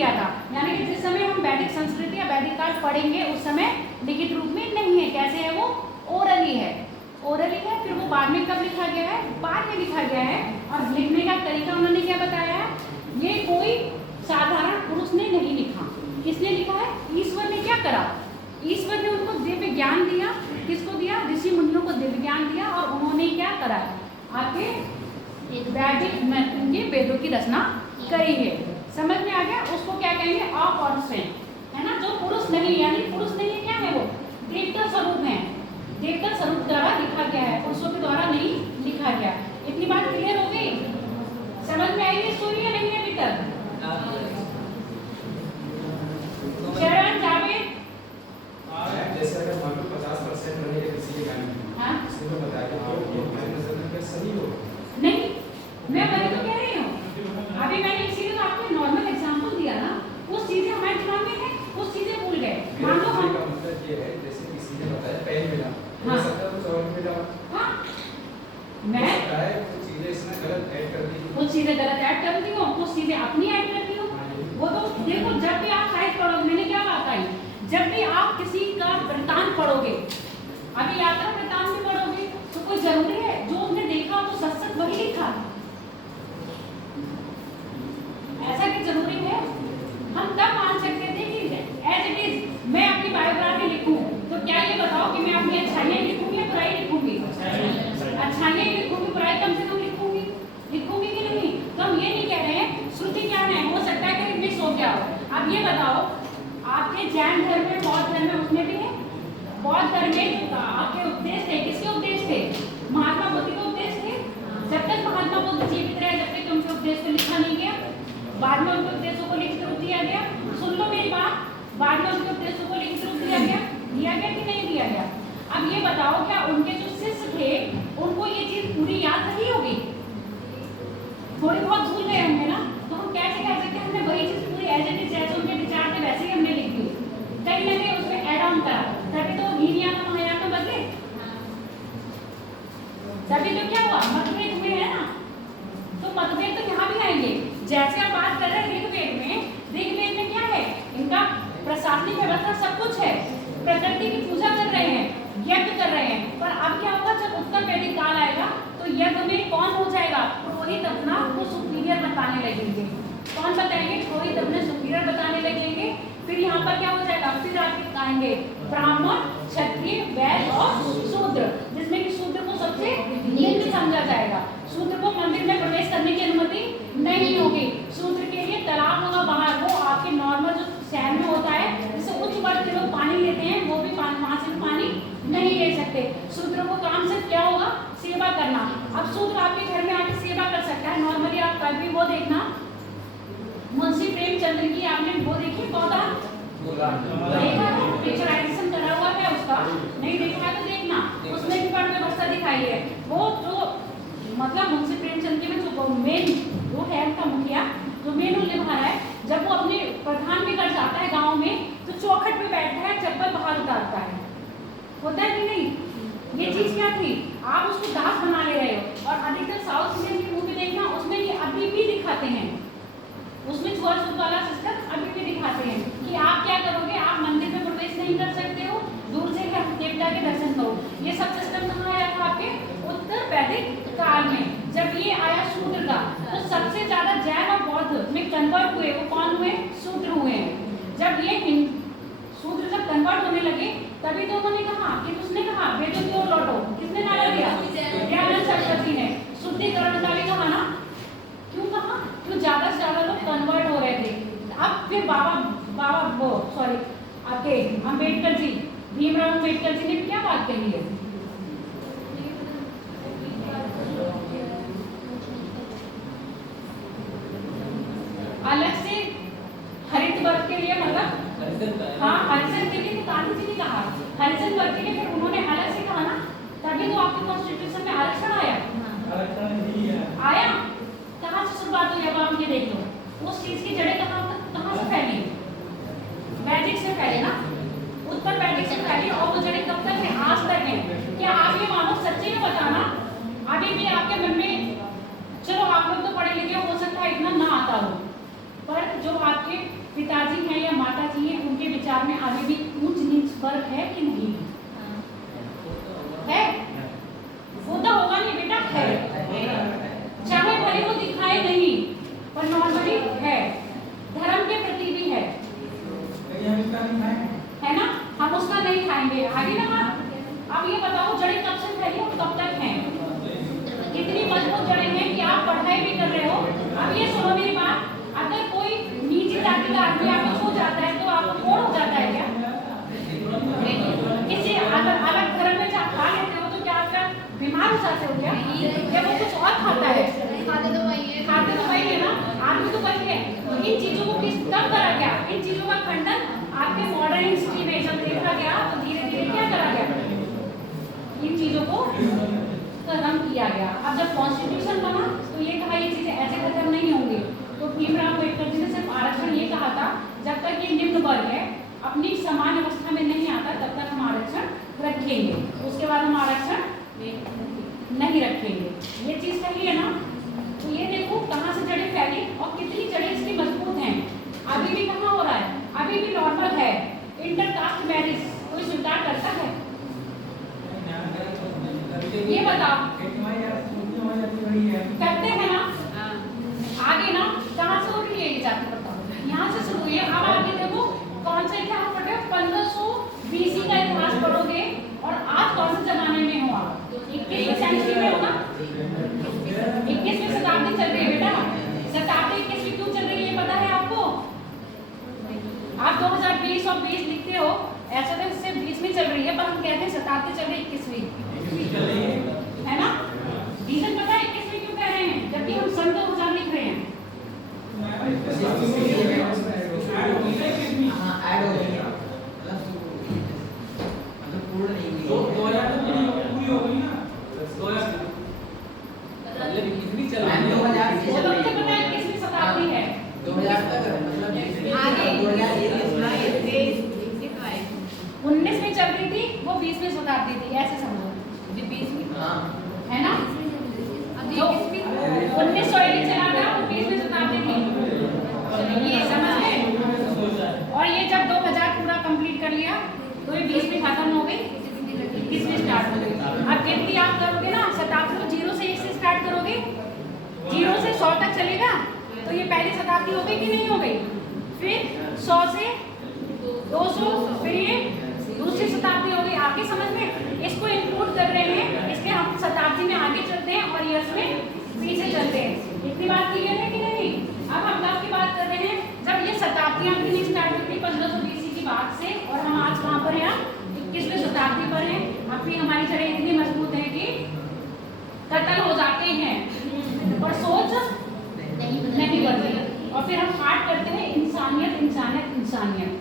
किया था, यानी कि जिस समय हम वैदिक संस्कृति या वैदिक काल पढ़ेंगे उस समय लिखित रूप में नहीं है। कैसे है वो? ओरली है, ओरली है। फिर वो बाद में कब लिखा गया है? बाद में लिखा गया है। और लिखने का तरीका उन्होंने क्या बताया है? ये कोई साधारण पुरुष ने नहीं लिखा। किसने लिखा है? ईश्वर ने क्या करा? ईश्वर ने उनको दिव्य ज्ञान दिया। किसको दिया? ऋषि मुनियों को दिव्य ज्ञान दिया और उन्होंने क्या करा? आके एक वैदिक में उनके वेदों की रचना करी है। समझ में आ गया? उसको क्या कहेंगे? अपौरुष है ना, जो पुरुष नहीं, यानी पुरुष नहीं है, क्या है वो? देवता स्वरूप है। देवता स्वरूप द्वारा लिखा गया है, पुरुषों के द्वारा नहीं लिखा गया। इतनी बात क्लियर हो गई? समझ में आई स्टोरी या नहीं अभी तक? शरण जावेद, जैसे अगर मान लो 50% बने किसी के गाने में, हाँ? किसी को बताया कि हमारी नजर में क्या सही हो? नहीं, मैं वही तो कह रही हूँ। अभी मैंने इसीलिए तो आपको नॉर्मल एग्जांपल दिया ना, कुछ चीजें हमारे दिमाग में है, कुछ चीजें भूल गए। मान लो हम, का मतलब ये है, जैसे किसी ने बताया पेन मिला, हाँ। हो सकता है कुछ और मिला, हाँ, मैं बताया कुछ चीजें इसने गलत ऐड कर दी, कुछ चीजें गलत ऐड कर दी हूँ, कुछ चीजें अपनी ऐड कर दी हूँ। वो तो देखो, जब भी आप साहित्य पढ़ोगे, मैंने क्या बात आई, जब भी आप किसी का वृत्तांत पढ़ोगे, अभी यात्रा वृत्तांत भी पढ़ोगे, तो कोई जरूरी है जो उसने देखा वो सच सच वही लिखा? ऐसा कि जरूरी है? हम तब मान सकते थे कि एज इट इज मैं अपनी बायोग्राफी लिखूं, तो क्या ये बताओ कि मैं अपनी अच्छाइयां लिखूंगी या बुराई लिखूंगी? अच्छाइयां ही लिखूंगी, बुराई कम से कम लिखूंगी। लिखूंगी कि नहीं? तो हम ये नहीं कह रहे हैं श्रुति क्या है, हो सकता है कि मिस हो गया हो। अब ये बताओ, आपके जैन धर्म में, बौद्ध धर्म में, उसमें भी है। बौद्ध धर्म में जो आपके उपदेश थे, किसके उपदेश थे? महात्मा बुद्ध के उपदेश थे। जब तक महात्मा बुद्ध जीवित रहे, जब तक उनके उपदेश को लिखा नहीं गया, बाद में उनके उपदेशों को लिखित रूप दिया गया। सुन लो मेरी बात, बाद में उनके उपदेशों को लिखित रूप दिया गया कि नहीं दिया गया? अब ये बताओ, क्या उनके जो शिष्य थे उनको ये चीज पूरी याद रही होगी? थोड़ी बहुत भूल गए होंगे ना, तो हम कैसे कह सकते हैं हमने वही चीज पूरी एज इट इज, जैसे उनके विचार थे वैसे ही हमने लिख दी? कहीं ना कहीं उसमें ऐड ऑन करा, तभी तो हीनयान और महायान में बदले। तभी तो क्या हुआ? मतभेद हुए हैं ना। तो मतभेद तो यहाँ भी आएंगे। जैसे आप बात कर रहे हैं ऋग्वेद में, ऋग्वेद में क्या है? इनका प्रशासनिक व्यवस्था सब कुछ है, प्रकृति की पूजा कर रहे हैं, यज्ञ कर रहे हैं। पर अब क्या होगा? जब उत्तर वैदिक काल आएगा तो यज्ञ में कौन हो जाएगा? पुरोहित अपना को सुपीरियर बताने लगेंगे। कौन बताएंगे? पुरोहित अपने सुपीरियर बताने लगेंगे। फिर यहाँ पर क्या हो जाएगा? फिर आगे आएंगे ब्राह्मण, क्षत्रिय, वैश्य और शूद्र, जिसमें कि शूद्र को सबसे नीच समझा जाएगा। शूद्र को मंदिर में प्रवेश करने की अनुमति नहीं होगी। शूद्र के लिए तालाब होगा बाहर, वो आपके नॉर्मल जो शहर में होता है, जिससे उच्च वर्ग के लोग पानी लेते हैं, वो भी वहां से पानी नहीं ले सकते। शूद्र को काम सिर्फ क्या होगा? सेवा करना। अब शूद्र आपके घर में आके सेवा कर सकता है। नॉर्मली आप कभी वो देखना, मुंशी प्रेमचंद्र की आपने वो देखी पौधा, देखा है? पिक्चराइजेशन करा हुआ है उसका, नहीं देखा है तो देखना, उसमें भी बड़ी व्यवस्था दिखाई है। वो जो मतलब मुंशी प्रेमचंद्र के में जो मेन वो है उनका मुखिया, जो मेन रोल निभा रहा है, जब वो अपने प्रधान बिगड़ जाता है गांव में, तो चौखट पे बैठता है, चप्पल बाहर उतारता है। होता है कि नहीं? ये चीज क्या थी? आप उसको दास बना ले रहे हो। और अधिकतर साउथ इंडियन की मूवी देखना, उसमें ये अभी भी दिखाते हैं, उसमें छुआछूत वाला सिस्टम अभी भी दिखाते हैं कि आप क्या करोगे? आप मंदिर में प्रवेश नहीं कर सकते हो, दूर से देवता के दर्शन करो। ये सब सिस्टम कहाँ आया था? आपके उत्तर वैदिक काल में। जब ये आया शूद्र का, तो सबसे ज्यादा जैन और बौद्ध में कन्वर्ट हुए, वो कौन हुए? शूद्र हुए हैं। जब ये शूद्र जब कन्वर्ट होने लगे, तभी तो उन्होंने कहा कि उसने कहा वेदों की ओर लौटो। किसने नारा दिया? दयानंद सरस्वती ने। शुद्धिकरण का भी कहा ना। क्यों कहा? क्यों ज्यादा से ज्यादा लोग कन्वर्ट हो रहे थे। अब फिर आपके अम्बेडकर जी, भीमराव अम्बेडकर जी ने क्या बात कही है? अलग से हरित वर्ग के लिए, मतलब हाँ हरिजन के लिए तो गांधी जी ने कहा, हरिजन वर्ग के लिए फिर उन्होंने अलग से कहा ना, तभी तो आपके कॉन्स्टिट्यूशन में आरक्षण आया। आया कहाँ से शुरुआत हुई? अब आप ये देख लो, उस चीज की जड़ें कहाँ से फैली? वैदिक से फैली ना, उत्तर वैदिक से फैली। और वो जड़ें कब तक है? आज तक है। अब ये बताओ जड़ें कब से फैली और कब तक हैं? कितनी मजबूत जड़ें हैं कि आप पढ़ाई भी कर रहे हो। अब ये सुनो मेरी बात, अगर कोई नीची जाति का आदमी आपको छू जाता है तो आपको कोड़ हो जाता है क्या? किसी अलग धर्म में आप खा लेते हो तो क्या आपका बीमार हो जाते हो क्या? या वो कुछ और खाता है? खाते तो वही है ना, आदमी तो वही है। तो इन चीजों को किस कब करा गया? इन चीजों का खंडन आपके मॉडर्न हिस्ट्री में जब देखा गया तो धीरे धीरे क्या करा गया? इन चीजों को खत्म किया गया। अब जब कॉन्स्टिट्यूशन बना तो ये कहा ये चीजें ऐसे खत्म नहीं होंगी। तो भीमराव अम्बेडकर जी ने सिर्फ आरक्षण ये कहा था जब तक ये निम्न वर्ग है अपनी समान अवस्था में नहीं आता तब तक हम आरक्षण रखेंगे, उसके बाद हम आरक्षण नहीं रखेंगे। ये चीज कही है ना। तो ये देखो कहाँ से जड़ें फैली और कितनी जड़ें इसकी मजबूत हैं। अभी भी कहाँ हो रहा है? अभी भी नॉर्मल है। इंटरकास्ट मैरिज कोई स्वीकार करता है? ये बताओ करते हैं ना? आगे ना कहाँ से हो रही है ये जाति प्रथा? यहाँ से शुरू हुई है। अब आगे देखो कौन सा इतिहास पढ़े? 1500 BC का इतिहास पढ़ोगे और आज कौन से जमाने में हो आप? 21वीं सेंचुरी में होगा। 21वीं शताब्दी चल रही है बेटा। शताब्दी 21वीं क्यों चल रही है ये पता है आपको? आप 2020 और 20 लिखते हो, ऐसा तो सिर्फ 20वीं चल रही है पर हम कहते हैं शताब्दी चल रही है 21वीं, है ना? रीजन पता है 21वीं क्यों कह रहे हैं जबकि हम सन 2000 लिख रहे हैं? शताब्दी है 19वीं चल रही थी, वो 20वीं शताब्दी थी, ऐसे समझो। है ना? जो 1901 चला था वो 20वीं शताब्दी थी, ये समझ गए? और ये जब 2000 पूरा कंप्लीट कर लिया तो ये 20वीं खत्म हो गई, 21वीं स्टार्ट हो गई। अब गिनती आप करोगे ना शताब्दी को 0 से 1 से स्टार्ट करोगे, 0 से 100 तक चलेगा तो ये पहली शताब्दी हो गई कि नहीं हो गई? फिर 100 से 200, फिर ये दूसरी शताब्दी हो गई। आपकी समझ में इसको इंक्लूड कर रहे हैं, इसलिए हम शताब्दी में आगे चलते हैं और ईयर्स में पीछे चलते हैं। इतनी बात क्लियर है कि नहीं? अब हम कब की बात कर रहे हैं? जब ये शताब्दियां कितनी स्टार्ट हुई थी? 1500 BC की बात से, और हम आज कहाँ पर हैं? 21वीं शताब्दी पर हैं। अब भी हमारी जड़ें इतनी मजबूत हैं कि कत्ल हो जाते हैं और सोच नहीं बढ़ती। और फिर हम पाठ करते हैं इंसानियत इंसानियत इंसानियत।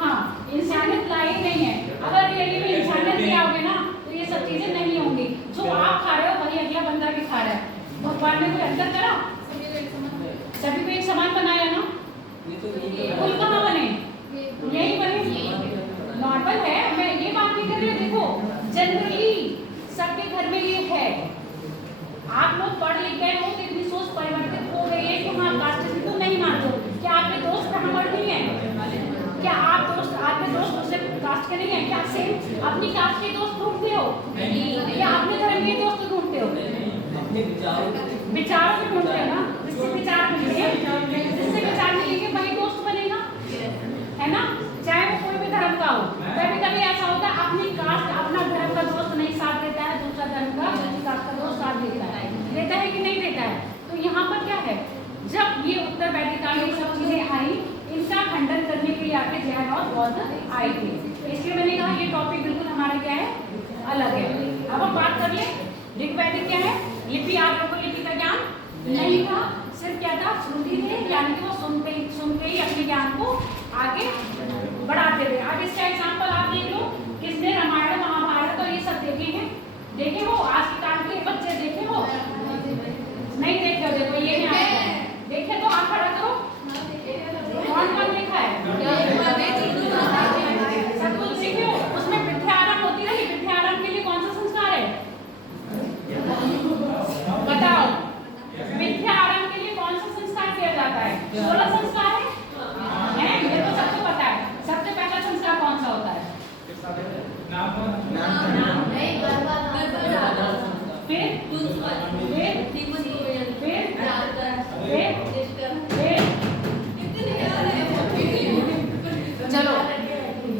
हाँ, इंसानियत लाई नहीं है। अगर रियली में इंसानियत ले आओगे ना तो ये सब चीजें नहीं होंगी। जो आप खा रहे हो वही अगला बंदा भी खा रहा है। भगवान ने कोई अंतर करा? सभी को एक समान बनाया ना? कुल कहाँ बने? यही बने। नॉर्मल है, मैं ये बात नहीं कर रही हूँ। देखो जनरली सबके घर में ये है। आप लोग पढ़ लिख गए हो तो इतनी सोच परिवर्तित हो गई है कि हाँ कास्ट को नहीं मानते हो। क्या आपके दोस्त ब्राह्मण नहीं है? क्या आप दोस्त आपके दोस्त दूसरे कास्ट के नहीं है? क्या सेम अपनी कास्ट के दोस्त ढूंढते हो या अपने धर्म के दोस्त ढूंढते हो? अपने विचारों से ढूंढते हो ना। जिससे विचार मिलेंगे वही दोस्त बनेगा, है ना? चाहे वो कोई भी धर्म का हो। कभी कभी ऐसा होता है अपनी कास्ट अपना धर्म का दोस्त नहीं साथ देता है, दूसरा धर्म का दूसरी कास्ट का दोस्त साथ देता है कि नहीं देता है? तो यहाँ पर क्या है, जब ये उत्तर वैदिक काल में सब चीजें आई, इनका खंडन करने के लिए आके जैन और बौद्ध आए थे। इसलिए मैंने कहा ये टॉपिक बिल्कुल हमारा क्या है, अलग है। अब हम बात कर ले ऋग्वैदिक क्या है? लिपि। आप लोगों को लिपि का ज्ञान नहीं था, सिर्फ क्या था? श्रुति थे, यानी कि वो सुनते ही अपने ज्ञान को आगे बढ़ाते थे। अब इसका एग्जाम्पल आप देख लो, किसने रामायण महाभारत और ये सब देखे हैं? देखे हो? आज के टाइम के बच्चे देखे हो? नहीं देखे हो? देखो ये नहीं देखे तो आप खड़ा करो। कौन कौन देखा है? सब कुछ सीखे हो? उसमें विद्यारंभ होती रही। विद्यारंभ के लिए कौन सा संस्कार है? बताओ, विद्यारंभ के लिए कौन सा संस्कार किया जाता है? 16 संस्कार है? ये तो सबको पता है। सबसे पहला संस्कार कौन सा होता है? चलो,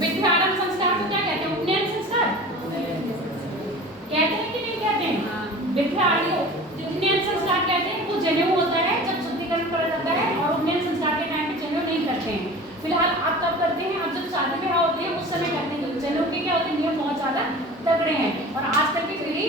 विद्यारंभ संस्कार को क्या कहते हैं? उपनयन संस्कार। शादी ब्याह होते हैं उस समय करते हैं। जनेऊ के क्या होते हैं, नियम बहुत ज्यादा तगड़े हैं और आजकल की पीढ़ी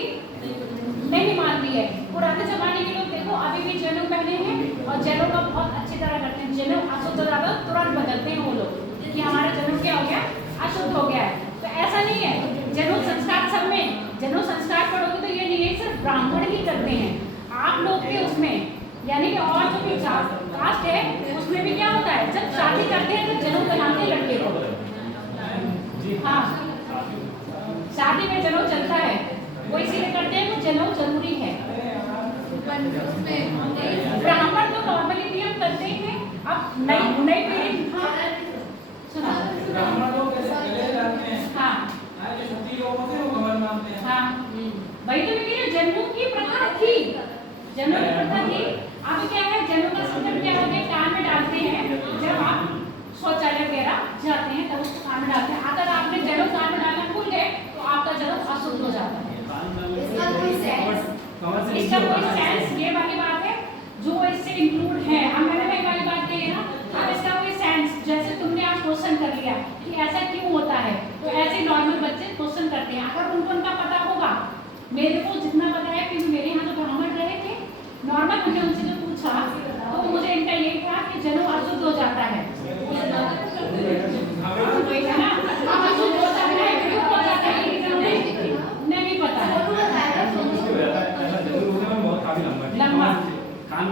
नहीं मानती है। पुराने जमाने के लोग देखो अभी भी जनेऊ पहने हैं और जनेऊ का बहुत अच्छी तरह करते हैं। जनेऊ अशुद्ध हो जाता है तुरंत बदलते हैं वो लोग कि हमारा जनेऊ क्या हो गया, अशुद्ध हो गया है। तो ऐसा नहीं है, जनेऊ संस्कार सब में, जनेऊ संस्कार पढ़ोगे तो ये नहीं है सिर्फ ब्राह्मण ही करते हैं। आप लोग के उसमें यानी कि और जो भी कास्ट है उसमें भी क्या होता है, जब शादी करते हैं तो जनेऊ बनाते हैं लड़के को। हाँ, शादी में जनेऊ चलता है, वो इसीलिए करते हैं, वो जनेऊ जरूरी है। ब्राह्मण तो नॉर्मली नियम करते ही हैं। अब नई पीढ़ी सुना, ब्राह्मण लोग गले लगाते हैं। हाँ जो क्षत्रिय लोग होते हैं वो कमर बांधते हैं। हाँ, वही तो मैं कह रही हूँ, जनेऊ की प्रथा थी, जनेऊ की प्रथा थी। अब क्या है, जनेऊ का सिस्टम क्या हो गया, कान में डालते हैं जब आप शौचालय वगैरह जाते हैं तब उसको कान में डालते हैं। अगर आपने जनेऊ कान में डालना भूल गए तो आपका जनेऊ अशुद्ध हो जाता है। इसका कोई सेंस ये वाली बात है जो इससे इंक्लूड है। अब मैंने वही वाली बात कही है ना, अब इसका कोई सेंस, जैसे तुमने आज क्वेश्चन कर लिया कि ऐसा क्यों होता है, तो ऐसे नॉर्मल बच्चे क्वेश्चन करते हैं। अगर उनको उनका पता होगा, मेरे को जितना पता है क्योंकि मेरे यहाँ तो ब्राह्मण रहे थे, नॉर्मल हमने उनसे जो पूछा तो मुझे इनका यही था कि जनेऊ अशुद्ध हो जाता है। अशुद्ध होता है, क्यों हो जाता है नहीं पता है। लंबा कान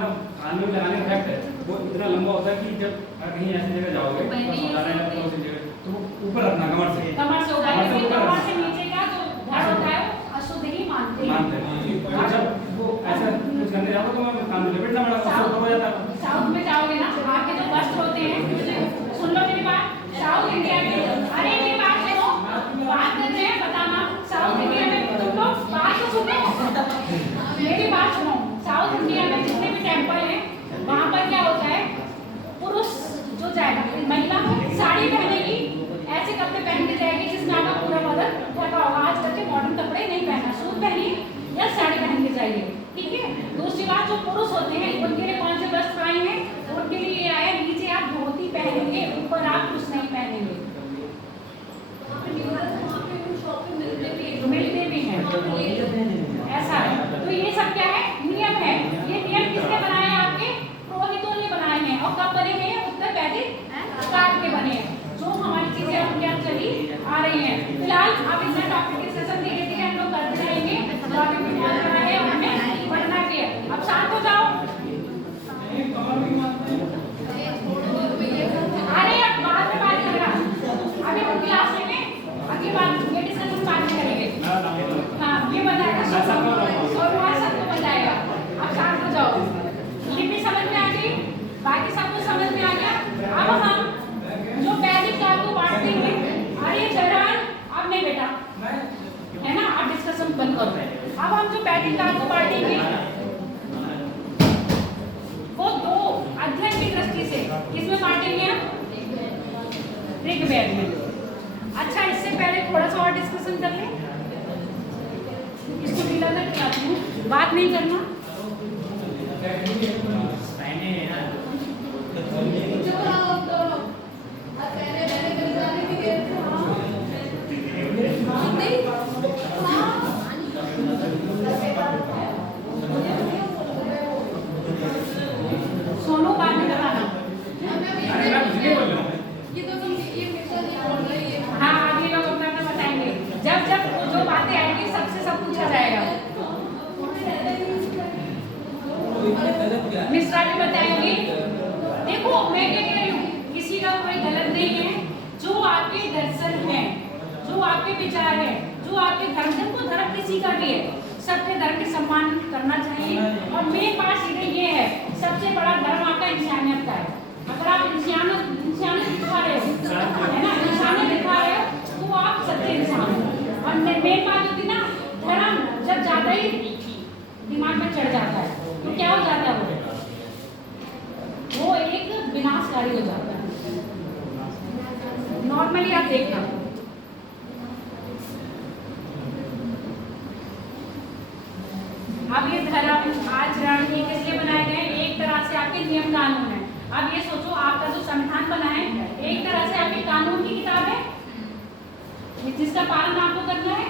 में लगाने का इफेक्ट है वो इतना लंबा होता है कि जब कहीं ऐसी जगह जाओगे तो ऊपर रखना कमर से ऊपर, कमर से नीचे का जो धड़ होता है अशुद्ध ही मानते हैं। जब वो ऐसा कुछ करने जाओगे तो मैं कान में लपेटना पड़ेगा, उससे ऊपर हो जाता है। साउथ में जाओगे ना, आपके जो वस्त्र होते हैं, सुन लो मेरी बात, साउथ इंडिया में, अरे मेरी बात सुनो, बात कर रहे हैं बताना, साउथ इंडिया में तुम लोग बात तो सुनो, मेरी बात सुनो। साउथ इंडिया में जितने भी टेम्पल हैं वहाँ पर क्या होता है, पुरुष जो जाएगा, महिला साड़ी पहनेगी, ऐसे कपड़े पहन के जाएगी जिसमें आपका पूरा बदन ढका होगा। आजकल के मॉडर्न कपड़े नहीं पहनना, सूट पहनिए या साड़ी पहन के जाइए, ठीक है। दूसरी बात, जो पुरुष होते हैं उनके लिए कौन से वस्त्र आए हैं, उनके लिए ये आया, नीचे आप धोती पहनेंगे, ऊपर आप कुछ नहीं पहनेंगे। मिलते भी हैं, ऐसा है। तो ये सब क्या है, नियम है। ये नियम किसने बनाए हैं, आपके पुरोहितों ने बनाए हैं। और कब बने हैं, उत्तर वैदिक काल के बने हैं। जो हमारी चीजें अब क्या चली आ रही हैं। फिलहाल अब इतना टॉपिक डिस्कशन धीरे धीरे हम लोग करते रहेंगे। टॉपिक में बहुत बड़ा है और हमें पढ़ना भी है। अब शांत हो जाओ। अरे अब बाद में बात करेगा, अभी हम क्लास में अगली बात ये डिस्कशन बाद में करेंगे। हाँ, ये बताएगा सबको बताएगा। अब शांत हो जाओ। लिपि समझ में आ गई, बाकी सब कुछ समझ में आ गया। अब हम जो वैदिक काल को बांट देंगे। अरे चरण, अब नहीं बेटा, है ना, अब डिस्कशन बंद करो। अब हम जो वैदिक काल को बांटेंगे वो दो अध्ययन की दृष्टि से किसमें बांटेंगे हम, ऋग्वेद में। अच्छा, इससे पहले थोड़ा सा और डिस्कशन कर लें। इसको ढीला कर दिखाती हूँ, बात नहीं करना। सोनू बाद में बताना। हाँ, आगे लोग अपना अपना बताएंगे। जब जब जो बातें आएंगी सबसे सब पूछा जाएगा। मिश्रा भी बताएंगे। देखो मैं क्या कह रही हूँ, किसी का कोई गलत नहीं है। जो आपके दर्शन है, जो आपके विचार है, जो आपके धर्म को, धर्म किसी का भी है, सबके धर्म के सम्मान करना चाहिए। और मेन बात सीधे ये है, सबसे बड़ा धर्म आपका इंसानियत का है। अगर आप इंसानियत दिखा रहे हो, है ना, इंसानियत दिखा रहे हो तो आप सच्चे इंसान हो। और मेन बात होती ना, धर्म जब ज्यादा ही दिमाग में चढ़ जाता है तो क्या हो जाता है, वो एक विनाशकारी हो जाता है। नॉर्मली आप देखना, अब ये धर्म आचरण ये किस लिए बनाए गए, एक तरह से आपके नियम कानून है। अब ये सोचो, आपका जो संविधान बना है एक तरह से आपकी कानून की किताब है जिसका पालन आपको करना है।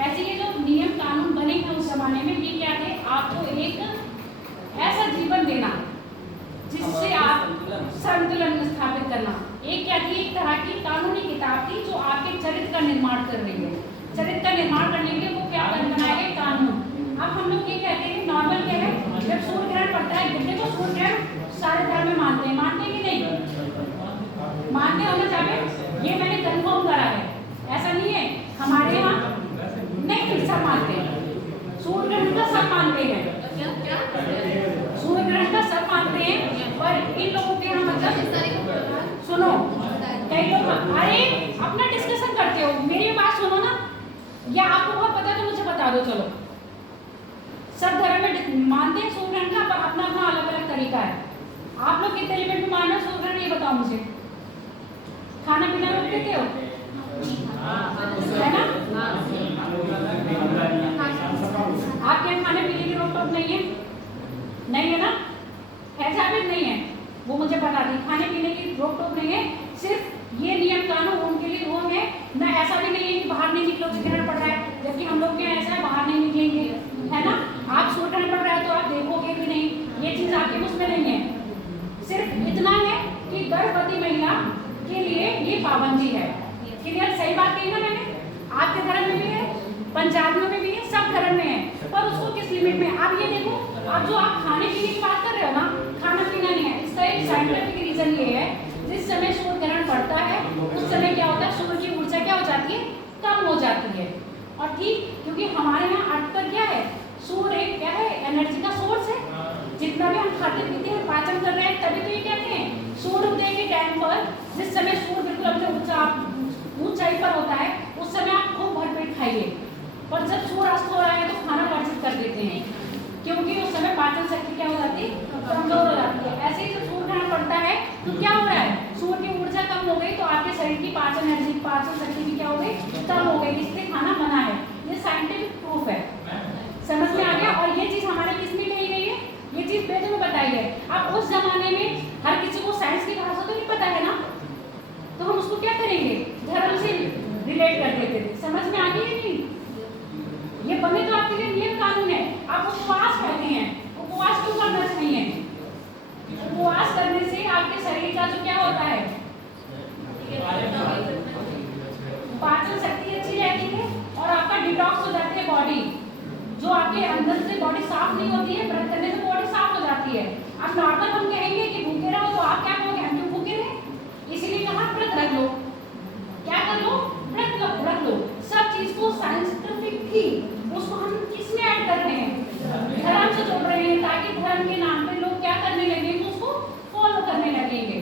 ऐसे ये जो नियम कानून बने हैं उस जमाने में, ये क्या थे, आपको एक ऐसा जीवन देना जिससे आप संतुलन स्थापित करना। एक क्या थी, एक तरह की कानूनी किताब थी जो आपके चरित्र का निर्माण कर रही है। चरित्र का निर्माण करने के लिए वो क्या बनाया गया, कानून। अब हम लोग ये कहते हैं नॉर्मल क्या है, जब सूर्य ग्रहण पड़ता है, गिरने को सूर्य ग्रहण सारे धर्म में मानते हैं, मानते हैं कि नहीं, मानते होना चाहिए। ये मैंने कन्फर्म करा है, ऐसा नहीं है हमारे यहाँ नहीं, सब मानते हैं सूर्य ग्रहण का, सब मानते हैं सूर्य ग्रहण का, सब मानते हैं। और इन लोगों के यहाँ मतलब सुनो, कई लोग अरे अपना डिस्कशन करते हो, मेरी बात सुनो ना, या आपको बहुत पता है तो मुझे बता दो। चलो, सब धर्म में मानते हैं सूर्य ग्रहण का, पर अपना अपना अलग अलग तरीका है। आप लोग कितने लिमिट में मानो सूर्य ग्रहण, ये बताओ मुझे। खाना पीना रोक देते हो, है ना? आपके यहाँ खाने पीने की रोक टोक नहीं है, नहीं है ना? है जावेद, नहीं है, वो मुझे बता दी, खाने पीने की रोक टोक नहीं है। सिर्फ ये नियम कानून उनके लिए वो है ना, ऐसा भी नहीं है कि बाहर नहीं निकलोगे ग्रहण पड़ रहा है, जबकि हम लोग के यहाँ ऐसा है बाहर नहीं निकलेंगे, है ना? आप सूर्य ग्रहण पड़ रहा है तो आप देखोगे भी नहीं, ये चीज आपके उसमें नहीं है। सिर्फ इतना है कि गर्भवती महिला के लिए ये पाबंदी है। क्लियर? सही बात कही ना मैंने? आपके धर्म में भी है, पंजाबियों में भी है, सब धर्म में है, पर उसको किस लिमिट में। आप ये देखो, अब जो आप खाने पीने की बात कर रहे हो ना, खाना पीना नहीं है, इसका एक साइंटिफिक रीजन ये है, जिस समय सूर्य ग्रहण पड़ता है उस समय क्या होता है, सूर्य की ऊर्जा क्या हो जाती है, कम हो जाती है। और ठीक, क्योंकि हमारे यहाँ अर्थ पर क्या है, सूर्य क्या है, एनर्जी का सोर्स है। जितना भी हम खाते पीते हैं, पाचन कर रहे हैं, तभी तो ये कहते हैं सूर्य उदय के टाइम पर, जिस समय सूर्य बिल्कुल अपने ऊंचाई पर होता है, उस समय आप खूब भरपेट खाइए। और जब सूर्य अस्त हो रहा है तो खाना वर्जित कर देते हैं, क्योंकि उस समय पाचन शक्ति क्या हो जाती है, कमजोर हो जाती है। ऐसे ही जब सूर्य ग्रहण पड़ता है तो क्या हो रहा है, सूर्य की ऊर्जा कम हो गई तो आपके शरीर की पाचन एनर्जी, पाचन शक्ति भी क्या हो गई, कम हो गई, इसलिए खाना मना है। ये साइंटिफिक प्रूफ है, समझ में आ गया? और ये चीज हमारे किस में कही गई है, ये चीज वेद में बताई है। अब उस जमाने में हर किसी को साइंस की भाषा तो नहीं पता है ना, तो हम उसको क्या करेंगे, धर्म से रिलेट कर देते थे। समझ में आ गई है नहीं? ये बने तो आपके लिए नियम कानून है। आप उपवास करते हैं, उपवास क्यों करना चाहिए? उपवास करने से आपके शरीर का जो क्या होता है, पाचन शक्ति अच्छी रहती है और आपका डिटॉक्स हो जाती है बॉडी। जो आपके अंदर से बॉडी साफ नहीं होती है, व्रत करने से बॉडी साफ हो जाती है। अब नॉर्मल हम कहेंगे कि भूखे रहो तो आप क्या कहोगे, हम क्यों भूखे रहे, इसीलिए कहा व्रत रख लो। क्या कर लो, व्रत रख लो। सब चीज को साइंटिफिक थी, उसको हम किसमें ऐड कर रहे हैं, धर्म से जोड़ रहे हैं, ताकि धर्म के नाम पे लोग क्या करने लगेंगे, उसको फॉलो करने लगेंगे।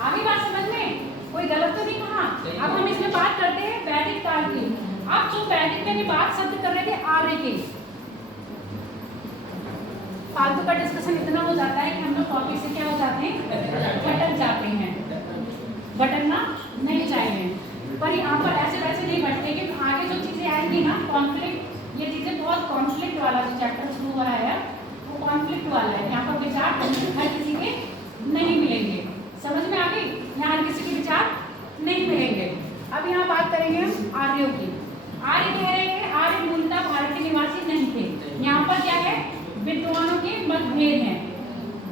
आगे बात समझ में, कोई गलत तो नहीं कहा। अब हम इसमें बात करते हैं वैदिक काल की। अब जो वैदिक में बात शब्द कर रहे थे आर्य की, फालतू का डिस्कशन इतना हो जाता है कि हम लोग टॉपिक से क्या हो जाते हैं, भटक जाते हैं। भटकना नहीं चाहिए, पर यहाँ पर ऐसे वैसे नहीं भटके, कि आगे जो चीजें आएंगी ना, कॉन्फ्लिक्ट, ये चीजें बहुत कॉन्फ्लिक्ट वाला जो चैप्टर शुरू हो रहा है वो कॉन्फ्लिक्ट वाला है। यहाँ पर विचार हर किसी के नहीं मिलेंगे। समझ में आ गई? यहाँ हर किसी के विचार नहीं मिलेंगे। अब यहाँ बात करेंगे हम आर्यों की। आर्य कह रहे हैं, आर्य मूलतः भारत के निवासी नहीं थे। यहाँ पर क्या है, विद्वानों के मतभेद हैं।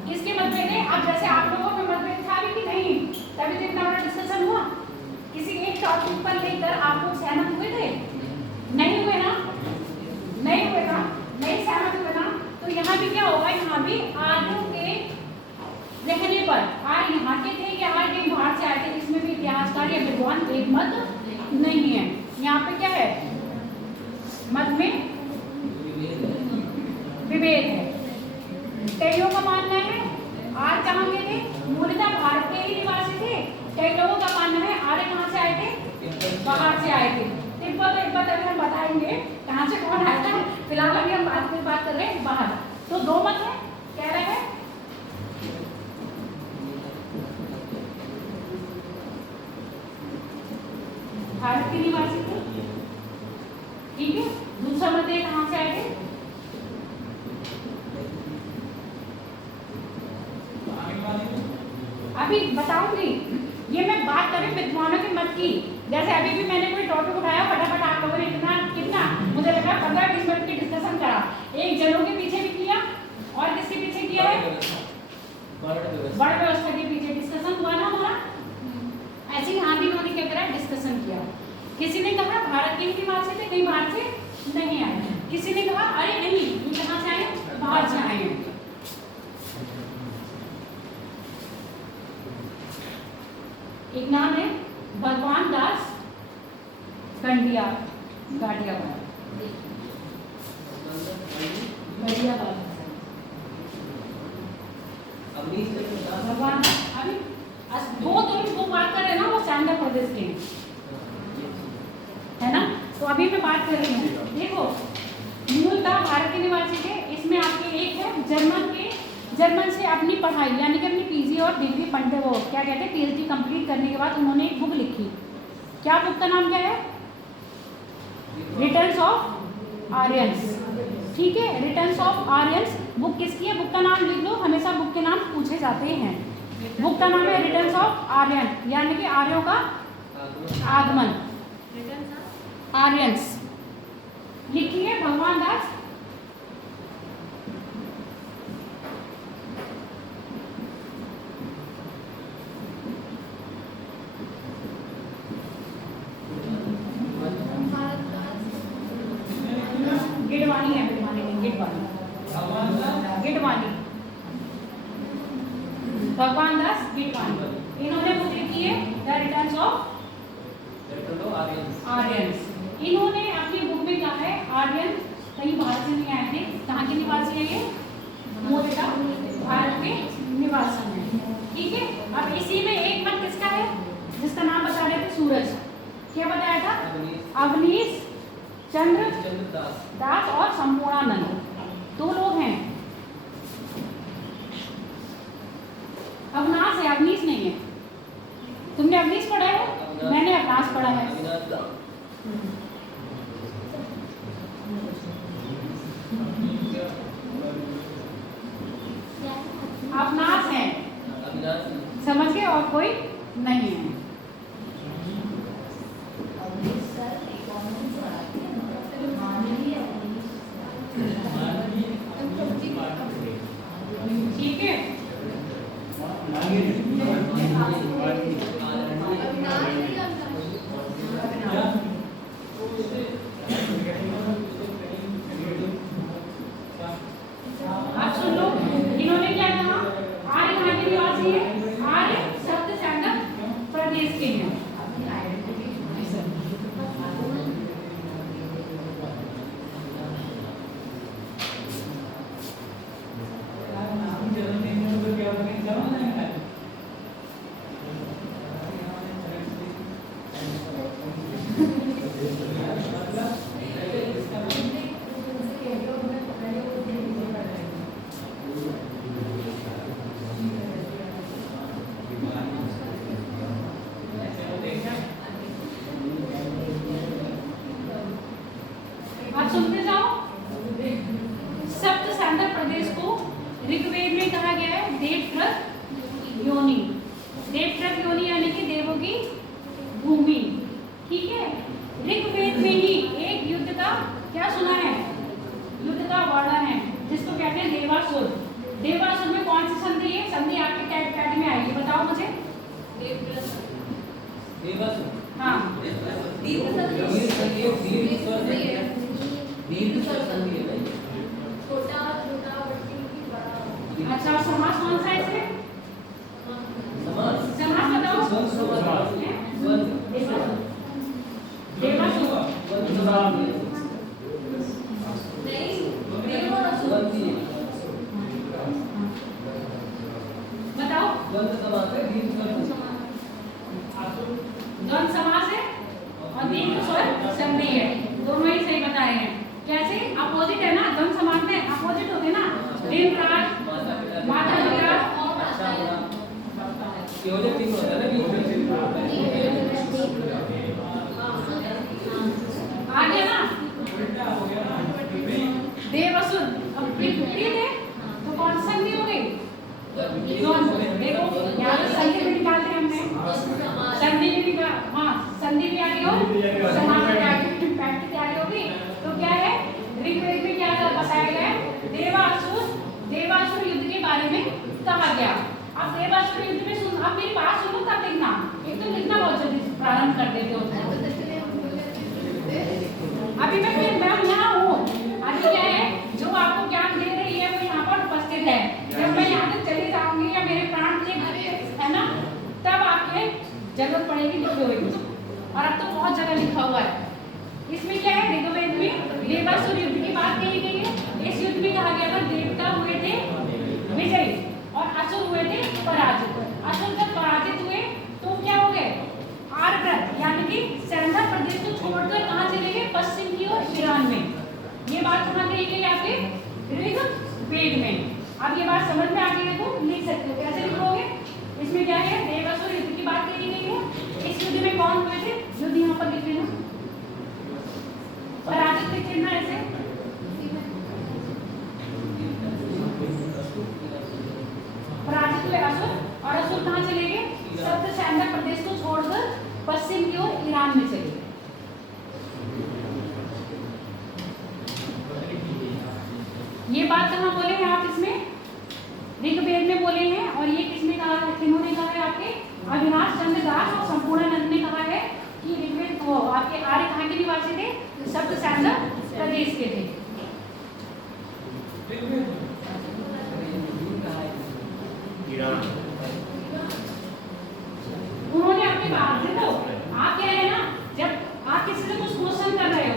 किसके मतभेद है? अब जैसे आप लोगों में मतभेद था भी कि नहीं, तभी तो इतना बड़ा डिस्कशन हुआ। किसी एक टॉपिक पर लेकर आप लोग सहमत हुए थे? नहीं हुए ना? नहीं हुए ना? नहीं सहमत हुए ना? तो यहाँ भी क्या होगा, यहाँ भी आर्यों के रहने पर, आर्य यहाँ के थे या आर्य कहीं बाहर से आए थे, इसमें भी इतिहासकार या विद्वान एक मत नहीं है। यहाँ पे क्या है, मत में विभेद है। कईयों का मानना है आर्य कहाँ के थे, मूलतः भारत के ही निवासी थे। कई लोगों का मानना है आर्य कहाँ से आए थे, बाहर से आए थे। तिब्बत अभी हम बताएंगे कहाँ से कौन आया था, फिलहाल अभी हम बात कर रहे हैं बाहर। तो दो मत है, कह रहे हैं भारत के निवासी थे, ठीक है। दूसरा मत है कहाँ से आए थे, अभी बताऊंगी, ये मैं बात करें विद्वानों के मत की। जैसे अभी भी मैंने कोई टॉपिक उठाया, फटाफट आप लोगों ने इतना कितना मुझे लगा 15-20 मिनट की डिस्कशन करा। एक जनों के पीछे भी किया और किसके पीछे किया है, बड़ व्यवस्था के पीछे डिस्कशन हुआ ना हमारा। ऐसे ही यहाँ भी उन्होंने क्या करा, डिस्कशन किया। किसी ने कहा भारत के ही निवासी थे, कहीं बाहर से नहीं आए। किसी ने कहा अरे नहीं, ये कहाँ से आए, बाहर से आए हैं। एक नाम है भगवान दास गंडिया गाड़ियावाला, भगवान अभी वो बात कर रहे हैं ना, वो आंध्र प्रदेश के है ना। तो अभी मैं बात कर रही हूँ, देखो मूलतः भारत के निवासी थे। इसमें आपके एक है जर्मन से अपनी पढ़ाई यानी कि अपनी पीजी और डिग्री पढ़ते, वो क्या कहते हैं पीएचडी कंप्लीट करने के बाद उन्होंने एक बुक लिखी। क्या बुक का नाम क्या है, रिटर्न्स ऑफ आर्यंस। ठीक है, रिटर्न्स ऑफ आर्यंस बुक किसकी है, बुक का नाम लिख लो, हमेशा बुक के नाम पूछे जाते हैं। बुक का नाम है रिटर्न्स ऑफ आर्यन, यानी कि आर्यों का आगमन, आर्यंस। लिखी है भगवान दास गिडवानी है, गिडवानी भगवान दास गिडवानी। इन्होंने बुक लिखी है द रिटर्न्स ऑफ आर्यंस। इन्होंने अपनी बुक में कहा है आर्यन कहीं बाहर से नहीं आए थे। कहाँ के निवासी है ये, मूलतः भारत के निवासी हैं। ठीक है, अब इसी में एक मत किसका है, जिसका नाम बता रहे थे सूरज, क्या बताया था, अवनीश चंद्र दास और संपूर्णानंद, दो लोग हैं। अवनाश है, अवनीश नहीं है। तुमने अवनीश पढ़ा है, मैंने अवनाश पढ़ा है। अवनाश है, समझ गए, और कोई नहीं है। ठीक है, आप सुन लो, इन्होंने क्या कहा, आर्य कहाँ के निवासी है, आर्य शब्द सांगम प्रदेश के हैं। आप सुनते जाओ, सप्त सांदर प्रदेश को ऋग्वेद में कहा गया है देवप्रथ योनि। देवप्रथ योनि यानी कि देवों की भूमि। ठीक है, ऋग्वेद में ही एक युद्ध का क्या सुना है, युद्ध का वर्णन है जिसको कहते हैं देवासुर। देवासुर में कौन सी संधि है, संधि आपके कैट में आएगी, बताओ मुझे। हाँ, अच्छा, समास कौन सा है इसमें, समास बताओ। देवासुर बताओ, द्वंद्व समास है और दीर्घ स्वर संधि है, दोनों ही सही बता रहे हैं। कैसे, अपोजिट है ना, द्वंद्व समास में अपोजिट होते ना, दिन रात, माता पिता, आ गया ना। देवासुर अब है तो कौन सी संधि हो गई, देखो यहाँ पे संधि भी निकालते हैं हमने, संधि भी निकाल, हाँ संधि भी आ रही हो, समास भी आ रही, पैट की तैयारी होगी। तो क्या है ऋग्वेद में क्या बताया गया है, देवासुर युद्ध के बारे में कहा गया। अब देवासुर युद्ध में सुन, अब मेरी बात सुनो तब लिखना, एक तो लिखना बहुत जल्दी प्रारंभ कर देते हो। अभी मैं यहाँ हूँ, अभी क्या है जो आपको ज्ञान दे रही है वो यहाँ पर उपस्थित है। जब मैं यहाँ तक चली जाऊंगी या मेरे प्राण है ना, तब आपके जरूरत पड़ेगी लिखे हुए की। और अब तो बहुत जगह लिखा हुआ है। इसमें क्या है ऋग्वेद में देवासुर युद्ध की बात कही गई है। इस युद्ध में कहा गया था देवता हुए थे विजयी और असुर हुए थे पराजित। असुर जब पराजित हुए तो क्या हो गए, आर्यव्रत यानी कि सेंधा प्रदेश को छोड़कर कहाँ चले गए, पश्चिम की ओर ईरान में। ये बात कहाँ कही गई आपके ऋग्वेद में। अब ये बात समझ में आ गई है तो लिख सकते हो, कैसे लिखोगे। इसमें क्या है देवासुर युद्ध की बात कही गई है। इस युद्ध में कौन हुए थे, युद्ध यहाँ पर लिख लेना, पराजित लिख लेना ऐसे। पराजित हुए असुर, और असुर कहाँ चले गए, सप्त सेंधा प्रदेश को छोड़कर पश्चिम की ओर ईरान में चले गए। ये बात कहाँ बोले हैं आप, इसमें ऋग्वेद में बोले हैं। और ये किसने कहा है, किन्होंने कहा है, आपके अविनाश चंद्र दास और संपूर्णानंद ने कहा है कि ऋग्वेद को आपके आर्य कहाँ के निवासी थे, सप्त सेंधा प्रदेश के थे। उन्होंने अपनी बात से, तो आप कह रहे हैं ना, जब आप किसी से कुछ क्वेश्चन कर रहे हो,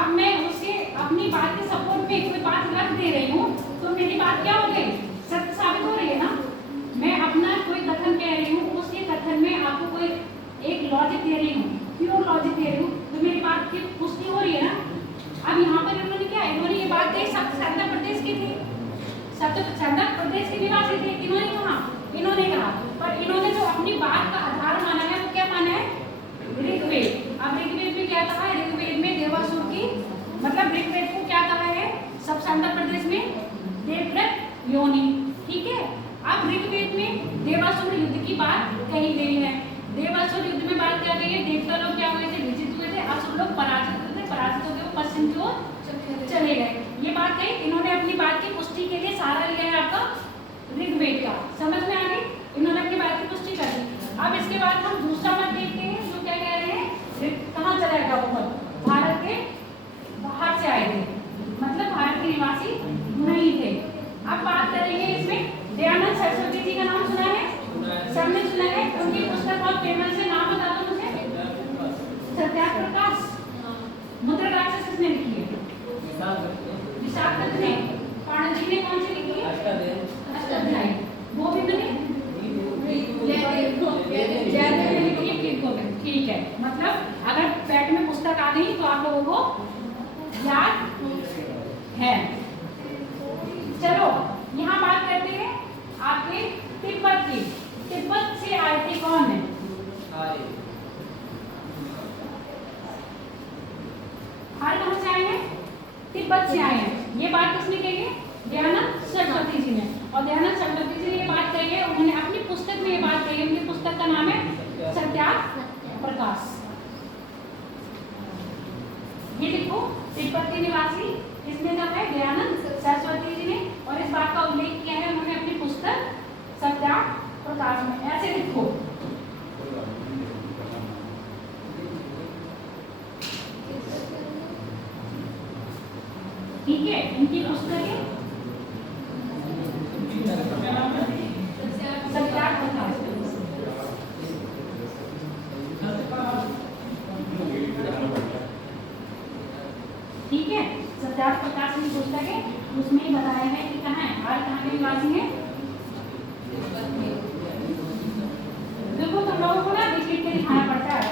अब मैं उसके अपनी बात के सपोर्ट में कोई बात रख दे रही हूँ, तो मेरी बात क्या हो गई, सत्य साबित हो रही है ना। मैं अपना कोई कथन कह रही हूँ, उसके कथन में आपको कोई एक लॉजिक दे रही हूँ, प्योर लॉजिक दे रही हूँ, तो मेरी बात की पुष्टि हो रही है ना। अब यहाँ पर इन्होंने क्या, इन्होंने ये बात कही सप्त सेंधा प्रदेश की थी, सप्त सेंधा प्रदेश के निवासी थे। इन्होंने कहा, इन्होंने कहा, पर इन्होंने जो अपनी बात का आधार माना है वो क्या माना है, ऋग्वेद। अब ऋग्वेद में क्या कहा है, ऋग्वेद में देवासुर की, मतलब ऋग्वेद को क्या कहा है, सब सेंधा प्रदेश में देवव्रत योनि, ठीक है। अब ऋग्वेद में देवासुर युद्ध की बात कही गई है। देवासुर युद्ध में बात क्या गई है, देवता लोग क्या हुए थे, विजित हुए थे, असुर लोग पराजित हुए थे, पराजित होकर वो पश्चिम की ओर चले गए। ये बात कही, इन्होंने अपनी बात की पुष्टि के लिए सहारा लिया है आपका ऋग्वेद का। समझ में आ गई, इन्होंने अपनी बात की पुष्टि कर दी। अब इसके बाद हम दूसरा मत देखते हैं, जो क्या कह रहे हैं, कहाँ चला गया वो मत, भारत के बाहर से आए थे, मतलब भारत के निवासी नहीं थे। अब बात करेंगे इसमें, दयानंद सरस्वती जी का नाम सुना है, सबने सुना है। उनकी पुस्तक बहुत फेमस है, नाम बता दो मुझे। सत्याप्रकाश। मुद्रा राक्षस किसने लिखी है, विशाखदत्त ने। पाणिनि जी ने कौन सी लिखी है, अष्टाध्यायी। वो भी मैंने जयदेव ने लिखी है, कीर्तन। ठीक है, मतलब अगर पैट में पुस्तक आ गई तो आप लोगों को याद है। चलो यहाँ बात करते हैं आपके तिब्बत की। तिब्बत से आए थे कौन है, आर्य कहाँ से आए हैं, तिब्बत से आए हैं। ये बात किसने कही है, दयानंद सरस्वती जी ने। और दयानंद सरस्वती जी ने ये बात कही है, उन्होंने अपनी पुस्तक में ये बात कही है। उनकी पुस्तक का नाम है सत्याप्रकाश। ये लिखो, तिब्बत के निवासी इसने कहा है दयानंद सरस्वती जी ने, और इस बात का उल्लेख किया है उन्होंने अपनी पुस्तक सत्याप्रकाश में। ऐसे लिखो, ठीक है। इनकी पुस्तक है सत्याप्रकाश। ठीक है, सत्याप्रकाश की पुस्तक है, उसमें ही बताया है कि कहाँ है, आर्य कहाँ के निवासी है। देखो तुम लोगों को ना लिख लिख के दिखाना पड़ता है।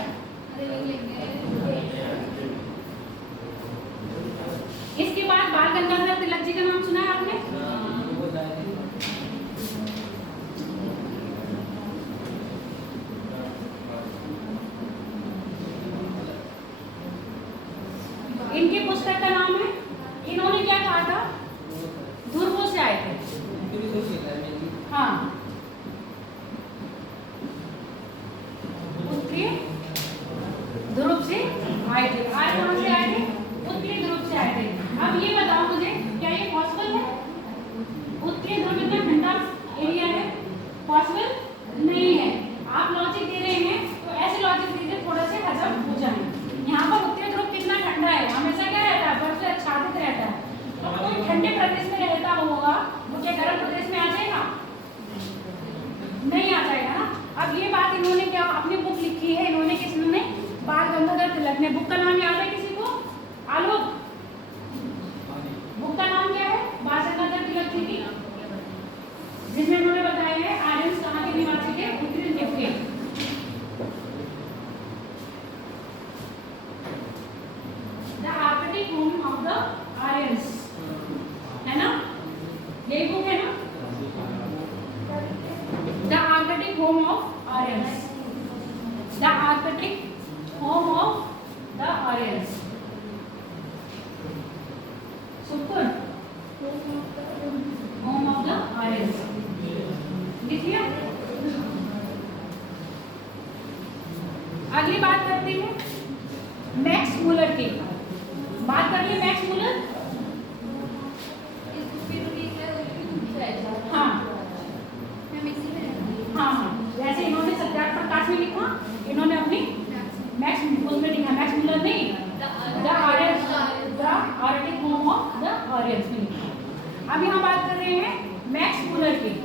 इसके बाद बाल गंगाधर तिलक जी का नाम सुना है आपने, इनकी पुस्तक का नाम है, इन्होंने क्या कहा था, ध्रुवों से आए थे। हाँ, उत्तरी ध्रुव इतना ठंडा एरिया है, पॉसिबल नहीं है। आप लॉजिक दे रहे हैं तो ऐसे लॉजिक दीजिए थोड़ा से हजम हो जाए। यहाँ पर उत्तरी ध्रुव कितना ठंडा है, हमेशा क्या रहता है, बर्फ से आच्छादित रहता है। तो कोई ठंडे प्रदेश में रहता होगा वो क्या गर्म प्रदेश में आ जाएगा? नहीं आ जाएगा ना। अब ये बात इन्होंने क्या अपनी बुक लिखी है, इन्होंने किसने, बाल गंगाधर तिलक ने। बुक का नाम याद है किसी को? आलोक, बुक का नाम क्या है? बाल गंगाधर तिलक जी की, जिसमें उन्होंने बताया है आर्यंस कहाँ के निवासी थे, उत्तरी ध्रुव के। The Arctic home of the Aryans, है ना, यही बुक है ना, the Arctic home of Aryans, the Arctic home of the Aryans. Super home of the Aryans लिख लिया। अगली बात करते हैं मैक्स मूलर की। बात करिए मैक्स मूलर। हाँ हाँ हाँ, जैसे इन्होंने सत्याग्रह प्रकाश में लिखा, इन्होंने अपनी मैक्स उसमें लिखा, मैक्स मूलर नहीं, the Aryans, the Arctic home of the Aryans में लिखा। अब यहाँ बात कर रहे हैं मैक्स मूलर की।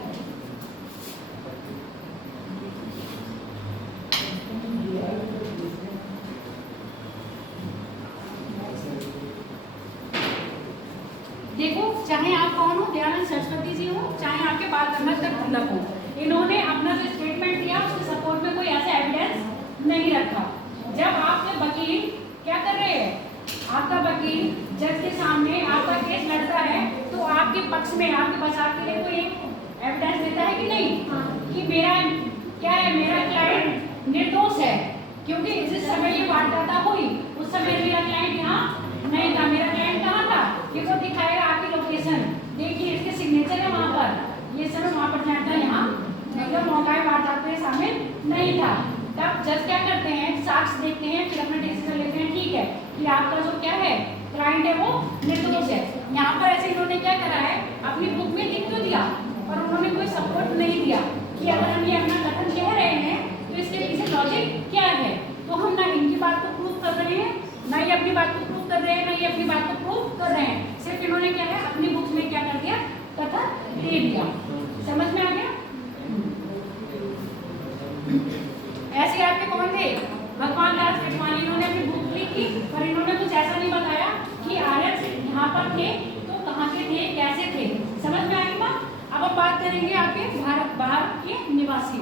देखो, चाहे आप कौन हो, दयानंद सरस्वती जी हो, चाहे आपके बाल गंगाधर तिलक हो, इन्होंने अपना जो स्टेटमेंट दिया उसके सपोर्ट में कोई ऐसा एविडेंस नहीं रखा। जब आपके वकील क्या कर रहे हैं, आपका वकील जज के सामने आपका केस लड़ता है तो आपके पक्ष में, आपके बचाव के लिए कोई एविडेंस देता है कि नहीं, कि मेरा क्या है, मेरा क्लाइंट निर्दोष है, क्योंकि जिस समय ये वारदात हुई उस समय मेरा क्लाइंट यहाँ नहीं था। मेरा क्लाइंट कहाँ था, ये वो दिखाएगा आपकी लोकेशन, देखिए इसके सिग्नेचर है वहाँ पर, ये समय वहाँ पर जाता है, यहाँ मतलब मौका वारदात में शामिल नहीं था। तब जज क्या करते हैं, साक्ष्य देखते हैं, फिर अपना डिसीजन लेते हैं, ठीक है कि आपका जो क्या है क्लाइंट है वो निर्दोष है। यहाँ पर ऐसे इन्होंने क्या करा है, अपनी बुक में लिख तो दिया पर उन्होंने कोई सपोर्ट नहीं दिया कि अगर हम ये अपना कथन कह रहे हैं तो इसके पीछे लॉजिक क्या है। तो हम ना इनकी बात को प्रूव कर रहे हैं, ना ये अपनी बात को प्रूव कर रहे हैं, ना ये अपनी बात को प्रूव कर रहे हैं। सिर्फ इन्होंने क्या है, अपनी बुक में क्या कर दिया, कथन दे दिया। समझ में आ गया? ऐसे आपके कौन थे, भगवान दास पिटवानी, इन्होंने अपनी बुक लिखी पर इन्होंने कुछ ऐसा नहीं बताया कि आर्यंस यहाँ पर थे तो कहाँ के थे, कैसे थे। समझ में आएगी बात? अब हम बात करेंगे आपके भारत बाहर के निवासी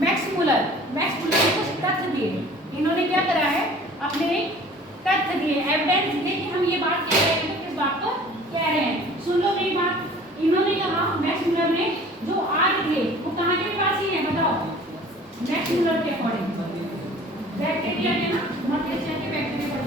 मैक्स मूलर। मैक्स मूलर ने कुछ तथ्य दिए, इन्होंने क्या करा है, अपने तथ्य दिए, एविडेंस दिए कि हम ये बात कह रहे हैं तो किस बात को कह रहे हैं। सुन लो मेरी बात। इन्होंने कहा मैक्स मूलर ने जो आर्य थे वो कहाँ के निवासी हैं, बताओ। मैक्स मूलर के अकॉर्डिंग बैक्टीरिया के ना, मध्य एशिया के बैक्टीरिया पर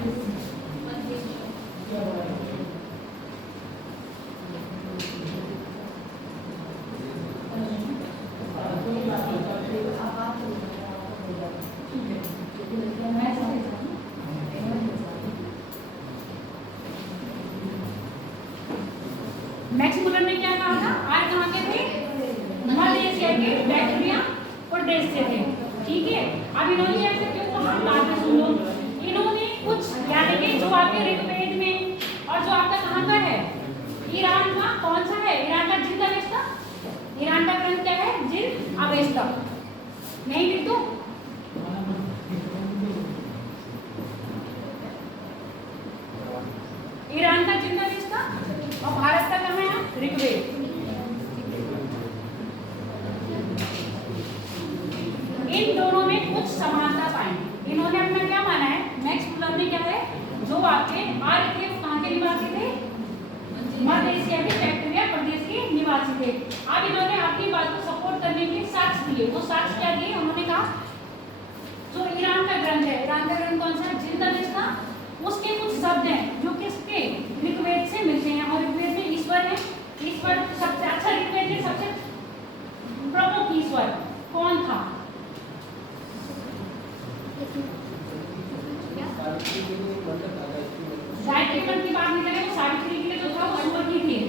मैक्स मूलर ने क्या कहा था, आर्य कहाँ के थे, मध्य एशिया के बैक्टीरिया प्रदेश से थे। ठीक है, अब इन्होंने ऐसे क्यों कहा, बात में सुन लो। इन्होंने कुछ यानी कि जो आपके ऋग्वेद में और जो आपका कहाँ का है, ईरान का, कौन सा है, ईरान का जिंद अवेस्ता, ईरान का ग्रंथ क्या है, जिंद अवेस्ता, यही लिख दो। ईरान का जिंद अवेस्ता और भारत का कहाँ है, ऋग्वेद। इन दोनों में कुछ समानता पाई। इन्होंने अपना क्या माना है, मैक्स मूलर ने क्या है, जो आपके आर्य थे वो कहाँ के निवासी थे, मध्य एशिया के बैक्टीरिया प्रदेश के निवासी थे। अब इन्होंने अपनी बात को सपोर्ट करने के लिए साक्ष्य दिए। वो साक्ष्य क्या दिए, उन्होंने कहा जो ईरान का ग्रंथ है, ईरान का ग्रंथ कौन सा है, जिंद अवेस्ता, उसके कुछ शब्द हैं जो किसके, ऋग्वेद से मिलते हैं। और ऋग्वेद में ईश्वर है, ईश्वर सबसे अच्छा, ऋग्वेद में सबसे प्रमुख ईश्वर कौन था, गायत्री मंत्र की बात नहीं करें तो सावित्री के लिए जो था वो सूर्य ही थे।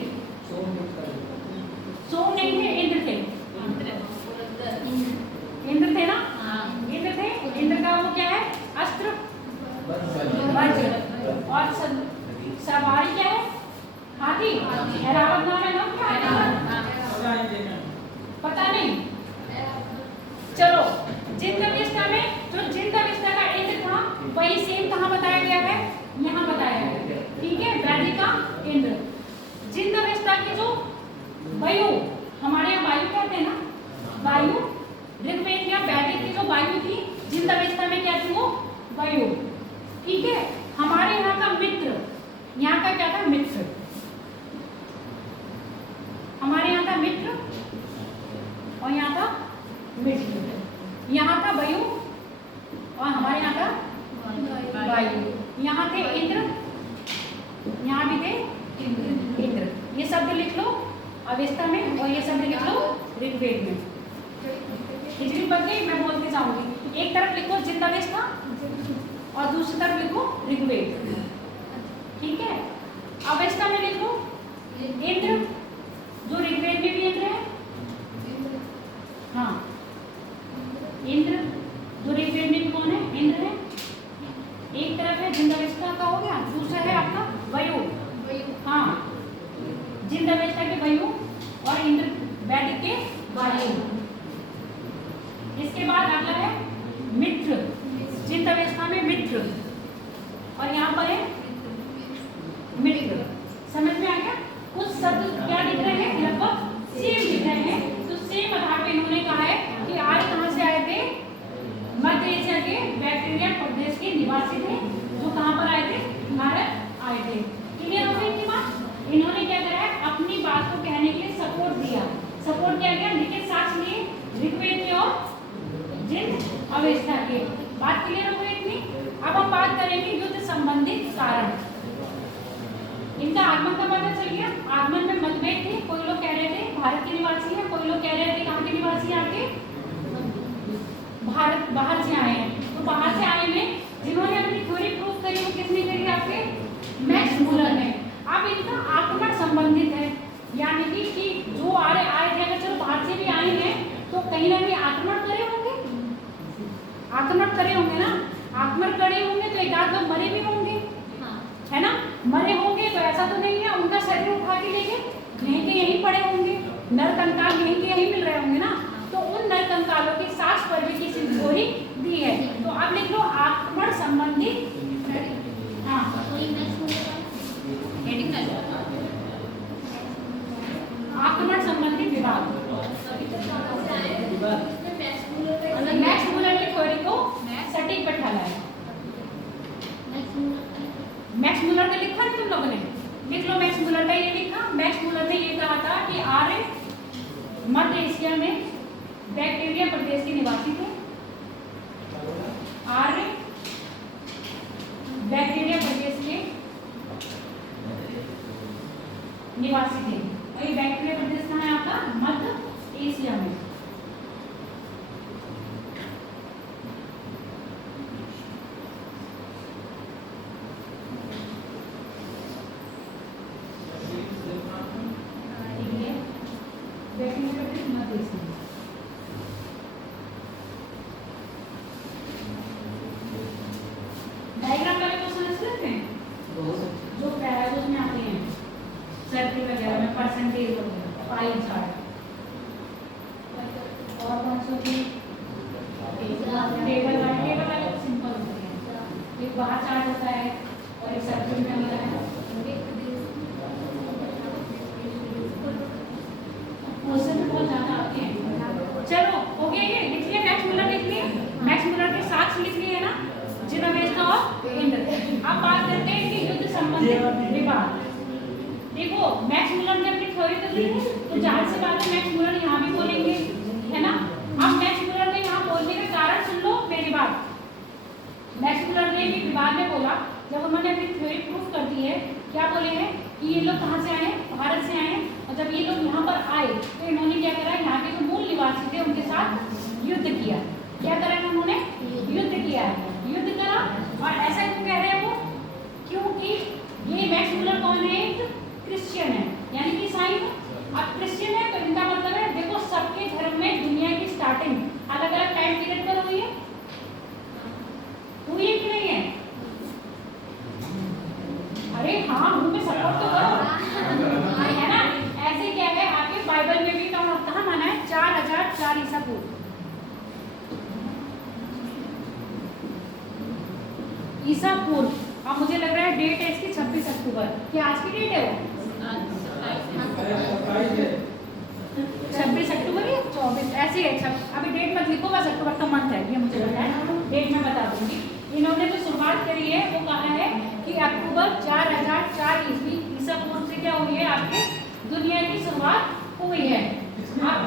एरावत नाम है, नाम क्या है? पता नहीं। चलो जिंद अवस्था में जो जिंद अवस्था का इंद्र था वही सेम कहाँ बताया गया है? यहाँ बताया है, ठीक है, वैदिक का इंद्र। जिंद अवस्था की जो वायु, हमारे यहाँ वायु कहते हैं ना, वायु ऋग्वेद या वैदिक की जो वायु थी जिंद अवस्था में क्या थी? वो वायु, ठीक है। हमारे यहाँ का मित्र, यहाँ का क्या था? मित्र, हमारे यहाँ का मित्र और यहाँ का मित्र, यहाँ था वायु और हमारे यहाँ का वायु। यहाँ थे इंद्र, यहाँ भी थे इंद्र। ये शब्द लिख लो अवस्था में और ये शब्द लिख लो ऋग्वेद में। खिचड़ी पक गई, मैं बोलते जाऊंगी। एक तरफ लिखो जिंद अवस्था और दूसरी तरफ लिखो ऋग्वेद, ठीक है। अवस्था में लिखो इंद्र, जो ऋग्वेद में भी इंद्र है, हाँ इंद्र जो ऋग्वेद में भी कौन है? इंद्र है। एक तरफ है जिंद अवस्था का हो गया, दूसरा है आपका वायु, हाँ जिंद अवस्था के वायु और इंद्र वैदिक के वायु। इसके बाद अगला है मित्र, जिंद अवस्था में मित्र और यहाँ पर है मित्र। समझ में आ गया? कुछ शब्द क्या लिख रहे हैं? लगभग सेम लिख रहे हैं। तो सेम आधार पे इन्होंने कहा है कि आर्य कहाँ से आए थे? मध्य एशिया के बैक्टीरिया प्रदेश के निवासी थे, जो कहाँ पर आए थे? भारत आए थे। क्लियर हो गई बात? इन्होंने क्या करा है? अपनी बात को कहने के लिए सपोर्ट दिया। सपोर्ट किया गया, लिखित साक्ष्य लिए ऋग्वेद के और जिंद अवस्था के। बात क्लियर हो गई इतनी? अब हम बात करेंगे युद्ध संबंधित कारण। इनका आगमन का पता चल गया। आगमन में मतभेद थे, कोई लोग कह रहे थे भारत के निवासी हैं, कोई लोग कह रहे थे कहाँ के निवासी हैं? आपके भारत, बाहर से आए हैं। तो बाहर से आए में जिन्होंने अपनी थ्योरी प्रूव करी वो किसने करी? आपके मैक्स मूलर ने। अब इनका आक्रमण संबंधित है, यानी कि जो आए थे, अगर चलो बाहर से भी आए हैं तो कहीं ना कहीं आक्रमण करे होंगे, आक्रमण करे होंगे ना। आक्रमण करे होंगे तो एक आध लोग मरे भी होंगे, है ना। मरे होंगे तो ऐसा तो नहीं है उनका शरीर उठा के लेके यहीं के यहीं पड़े होंगे, नर कंकाल यहीं के यहीं मिल रहे होंगे ना। तो उन नर कंकालों की साक्ष्य पर भी किसी थ्योरी दी है। तो अब लिख लो आक्रमण संबंधी, हाँ आक्रमण संबंधी विवाद। मैक्स मूलर की थ्योरी को सटीक बैठा है। मैक्स मूलर ने लिखा है, तुम लोगों ने लिख लो। मैक्स मूलर का ये लिखा, मैक्स मूलर ने ये कहा था कि आर्य मध्य एशिया में बैक्टीरिया प्रदेश के निवासी थे। आर्य बैक्टीरिया प्रदेश के निवासी थे। और ये बैक्टीरिया प्रदेश कहाँ है आपका? मध्य एशिया में। डायग्राम वाले क्वेश्चन समझ लेते हैं, जो पैराग्राफ में आते हैं, सर्किल वगैरह में परसेंटेज वगैरह, पाई चार्ट और कौन सा भी टेबल वाले तो सिंपल होते हैं। एक बाहर चार्ट होता है और एक सर्किल में होता है। क्वेश्चन बहुत ज़्यादा आते हैं। चलो हो गया, ये लिख लिया। मैक्स मूलर लिख लिया, मैक्स मूलर के साक्ष्य लिख लिए है ना, जिंद अवस्था और इंद्र। अब बात करते हैं कि युद्ध संबंधित विवाद। देखो मैक्स मूलर ने अपनी थ्योरी तो दी है, तो जाहिर सी बात है मैक्स मूलर यहाँ भी बोलेंगे, है ना। अब मैक्स मूलर ने यहाँ बोलने का कारण सुन लो मेरी बात। मैक्स मूलर ने भी विवाद में बोला, जब उन्होंने अपनी थ्योरी प्रूफ कर दी है, क्या बोले हैं कि ये लोग कहाँ से आए हैं? भारत से आए हैं। और जब ये लोग यहाँ पर आए तो इन्होंने क्या करा? यहाँ के जो मूल निवासी थे उनके साथ युद्ध किया। क्या करा उन्होंने? युद्ध किया, युद्ध करा। और ऐसा क्यों कह रहे हैं वो? क्योंकि ये मैक्स मूलर कौन है? एक क्रिश्चियन है, यानी कि ईसाई है। अब क्रिश्चियन है तो इनका मतलब है, देखो सबके धर्म में दुनिया की स्टार्टिंग अलग अलग टाइम पीरियड पर हुई है कि नहीं है? अरे हाँ, मुंह पे सपोर्ट तो करो। है ना। ऐसे क्या है आपके बाइबल में भी कहाँ माना है 4004 ईसा पूर्व। ईसा पूर्व। अब मुझे लग रहा है डेट है इसकी 26 अक्टूबर। क्या आज की डेट है वो? 26 अक्टूबर या 24 ऐसे ही है। अभी डेट मत लिखो, बस अक्टूबर का मंथ है ये मुझे पता है, डेट मैं बता दूंगी। इन्होंने जो शुरुआत करी है वो कहा है कि अक्टूबर 4004 ईस्वी ईसा पूर्व से क्या हुई है आपके दुनिया की शुरुआत हुई है। अब